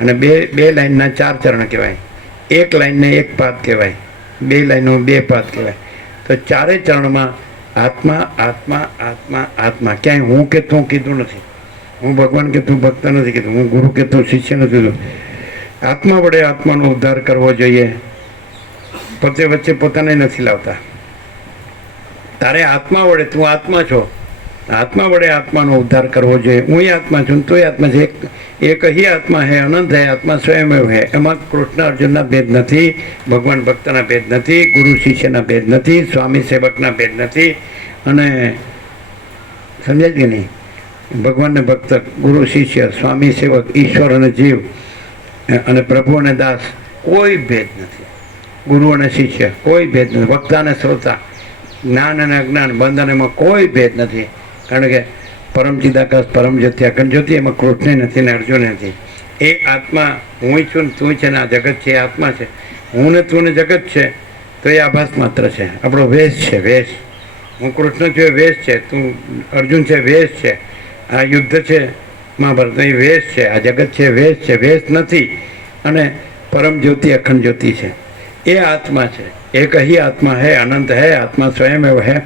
અને બે લાઈનના 4 ચરણ કહેવાય, એક લાઈનને 1 પાદ કહેવાય, 2 લાઈનો 2 પાદ કહેવાય. તો 4 ચરણમાં આત્મા આત્મા આત્મા આત્મા, ક્યાંય હું કે તું કીધું નથી, હું ભગવાન કે તું ભક્ત નથી કીધું, હું ગુરુ કે તું શિષ્ય નથી કીધું. આત્મા વડે આત્માનો ઉદ્ધાર કરવો જોઈએ. પોતે વચ્ચે પોતાને નથી લાવતા. તારે આત્મા વડે, તું આત્મા છો, આત્મા વડે આત્માનો ઉદ્ધાર કરવો જોઈએ. હું આત્મા છું, તું આત્મા છે, એક ही આત્મા હે, અનંત હે, આત્મા સ્વયં હે. એમાં કૃષ્ણ અર્જુનના ભેદ નથી, ભગવાન ભક્તના ભેદ નથી, ગુરુ શિષ્યના ભેદ નથી, સ્વામી સેવકના ભેદ નથી. અને સમજાય કે નહીં? ભગવાનને ભક્ત, ગુરુ શિષ્ય, સ્વામી સેવક, ઈશ્વર અને જીવ, અને પ્રભુ અને દાસ, કોઈ ભેદ નથી. ગુરુ અને શિષ્ય કોઈ ભેદ નથી. વક્તા અને શ્રોતા, જ્ઞાન અને અજ્ઞાન, બંધન, એમાં કોઈ ભેદ નથી. કારણ કે પરમ ચિદાકાશ, પરમ જ્યોતિ, અખંડ જ્યોતિ, એમાં કૃષ્ણ નથી ને અર્જુન નથી. એ આત્મા હું છું ને તું છે ને આ જગત છે, એ આત્મા છે. હું ને તું ને જગત છે તો એ આભાસ માત્ર છે, આપણો વેશ છે, વેશ. હું કૃષ્ણ છું એ વેશ છે, તું અર્જુન છે વેશ છે, આ યુદ્ધ છે મહાભારત એ વેશ છે, આ જગત છે વેશ છે, વેશ નથી. અને પરમ જ્યોતિ અખંડ જ્યોતિ છે, એ આત્મા છે. એક ही આત્મા હૈ, અનંત હૈ, આત્મા સ્વયં હૈ.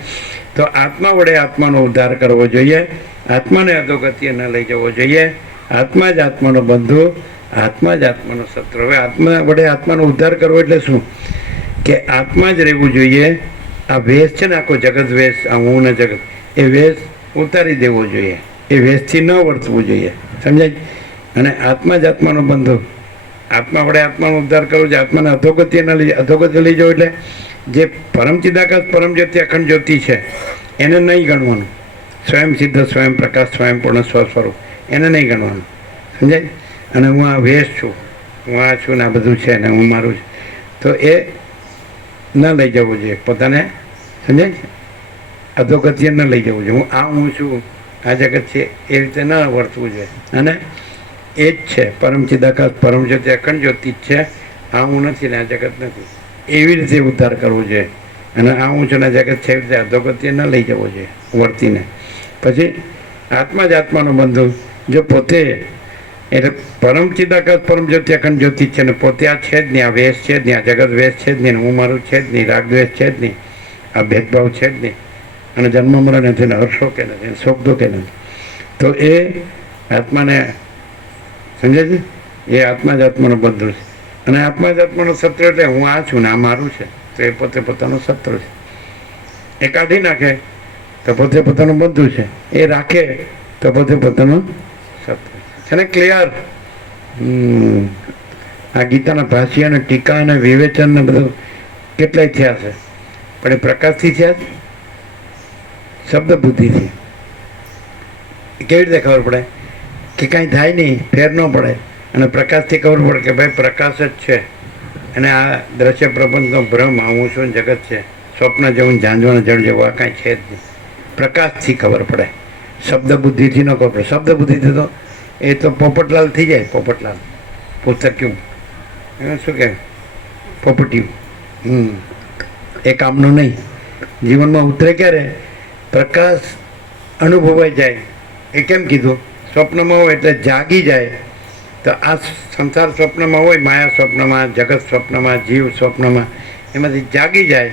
તો આત્મા વડે આત્માનો ઉદ્ધાર કરવો જોઈએ. આત્માને અધોગતિએ ન લઈ જવો જોઈએ. આત્મા જ આત્માનો બંધુ, આત્મા જ આત્માનો શત્રુ. હવે આત્મા વડે આત્માનો ઉદ્ધાર કરવો એટલે શું? કે આત્મા જ રહેવું જોઈએ. આ વેશ છે ને, આખો જગત વેશ, આ હું ને જગત, એ વેશ ઉતારી દેવો જોઈએ. એ વેશથી ન વર્તવું જોઈએ. સમજાય? અને આત્મા જ આત્માનો બંધુ, આત્મા વડે આત્માનો ઉદ્ધાર કરવો છે. આત્માને અધોગતિ ન લઈ, અધોગતિ લઈ જાઓ એટલે જે પરમ ચિદાકાશ, પરમ જ્યોતિ, અખંડ જ્યોતિ છે એને નહીં ગણવાનું. સ્વયં સિદ્ધ, સ્વયં પ્રકાશ, સ્વયં પૂર્ણ સ્વસ્વરૂપ, એને નહીં ગણવાનું. સમજાય? અને હું આ વેશ છું, હું આ છું ને આ બધું છે ને હું મારું છું, તો એ ન લઈ જવું જોઈએ પોતાને. સમજાય? અધોગતિએ ન લઈ જવું જોઈએ. હું છું, આ જગત છે, એ રીતે ન વર્તવું જોઈએ. અને એ જ છે પરમ ચિદાકાશ, પરમ જ્યોતિ, અખંડ જ્યોતિ જ છે. આ હું નથી ને આ જગત નથી, એવી રીતે ઉદ્ધાર કરવો જોઈએ. અને આ હું છું ને જગત છે, એવી રીતે અધોગતિએ ન લઈ જવો જોઈએ વર્તીને. પછી આત્મા જ આત્માનો બંધુ. જો પોતે એટલે પરમ ચિદાકાશ, પરમ જ્યોતિ, અખંડ જ્યોતિ છે ને પોતે આ છે જ નહીં, આ વેશ છે જ નહીં, આ જગત વેશ છે જ નહીં, હું મારું છે જ નહીં, રાગ દ્વેષ છે જ નહીં, આ ભેદભાવ છે જ નહીં, અને જન્મ મરણ નથી ને હર્ષો કે નથી, શોક દો કે નથી, તો એ આત્માને સમજે છે? એ આત્મા જ આત્માનો બંધુ છે. અને આત્મા જ આત્માનો શત્રુ એટલે હું આ છું ને આ મારું છે, તો એ પોતે પોતાનો શત્રુ છે. એ કાઢી નાખે તો પોતે પોતાનો બંધુ છે, એ રાખે તો પોતે પોતાનો શત્રુ છે ને. ક્લિયર? આ ગીતાના ભાષ્ય અને ટીકા અને વિવેચન ને બધું કેટલાય થયા છે, પણ એ પ્રકાશથી થયા છે, શબ્દ બુદ્ધિથી. કેવી રીતે ખબર પડે કે કાંઈ થાય નહીં, ફેર ન પડે? અને પ્રકાશથી ખબર પડે કે ભાઈ પ્રકાશ જ છે, અને આ દ્રશ્ય પ્રપંચનો ભ્રમ, હું છું જગત છે, સ્વપ્ન જેવું, ઝાંઝવાના જળ જેવું, આ કાંઈ છે જ નહીં. પ્રકાશથી ખબર પડે, શબ્દ બુદ્ધિથી ન ખબર પડે. શબ્દ બુદ્ધિથી તો એ તો પોપટલાલ થઈ જાય. પોપટલાલ પુસ્તક્યું શું કહે, પોપટિયું. એ કામનું નહીં. જીવનમાં ઉતરે ક્યારે? પ્રકાશ અનુભવાઈ જાય. એ કેમ કીધું? સ્વપ્નમાં હોય એટલે જાગી જાય. તો આ સંસાર સ્વપ્નમાં હોય, માયા સ્વપ્નમાં, જગત સ્વપ્નમાં, જીવ સ્વપ્નમાં, એમાંથી જાગી જાય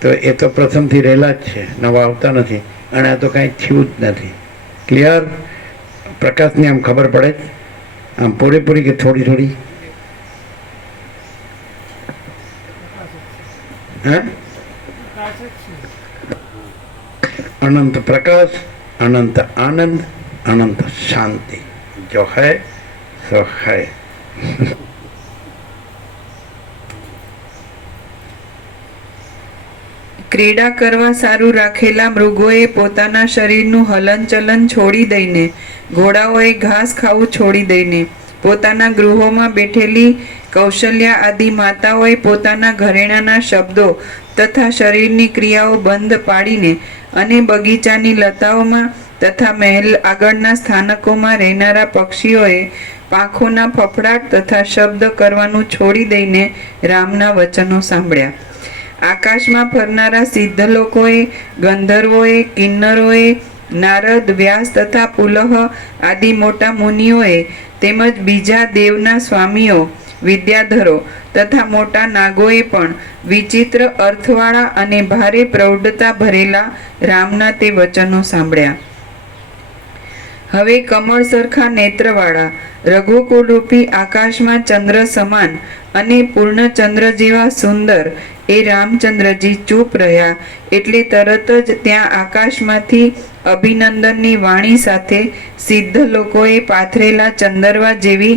તો એ તો પ્રથમથી રહેલા જ છે, નવા આવતા નથી. અને આ તો કાંઈ થયું જ નથી. ક્લિયર? પ્રકાશની આમ ખબર પડે જ, આમ પૂરેપૂરી કે થોડી થોડી? હે? અનંત પ્રકાશ, અનંત આનંદ, अनंत शांति जो है सो है. ક્રીડા કરવા સારું રાખેલા મૃગોએ પોતાના શરીરનું હલનચલન છોડી દઈને, ઘોડાઓએ ઘાસ ખાવું છોડી દઈને, પોતાના ગૃહોમાં બેઠેલી કૌશલ્યા આદિ માતાઓએ પોતાના ઘરેણાના શબ્દો તથા શરીરની ક્રિયાઓ બંધ પાડીને અને બગીચાની લતાઓમાં તથા મહેલ આગળના સ્થાનકોમાં રહેનારા પક્ષીઓએ પાંખોના ફફડાટ તથા શબ્દ કરવાનું છોડી દઈને રામના વચનો સાંભળ્યા. આકાશમાં ફરનારા સિદ્ધ લોકોએ, ગંધર્વોએ, કિન્નરોએ, નારદ, વ્યાસ તથા પુલહ આદિ મોટા મુનિઓએ તેમજ બીજા દેવના સ્વામીઓ, વિદ્યાધરો તથા મોટા નાગોએ પણ વિચિત્ર અર્થવાળા અને ભારે પ્રૌઢતા ભરેલા રામના તે વચનો સાંભળ્યા. હવે કમળ સરખા નેત્રવાળા રઘુકુળરૂપી આકાશમાં ચંદ્ર સમાન અને પૂર્ણચંદ્ર જેવા સુંદર એ રામચંદ્રજી ચૂપ રહ્યા એટલે તરત જ ત્યાં આકાશમાંથી અભિનંદનની વાણી સાથે સિદ્ધ લોકોએ પાથરેલા ચંદરવા જેવી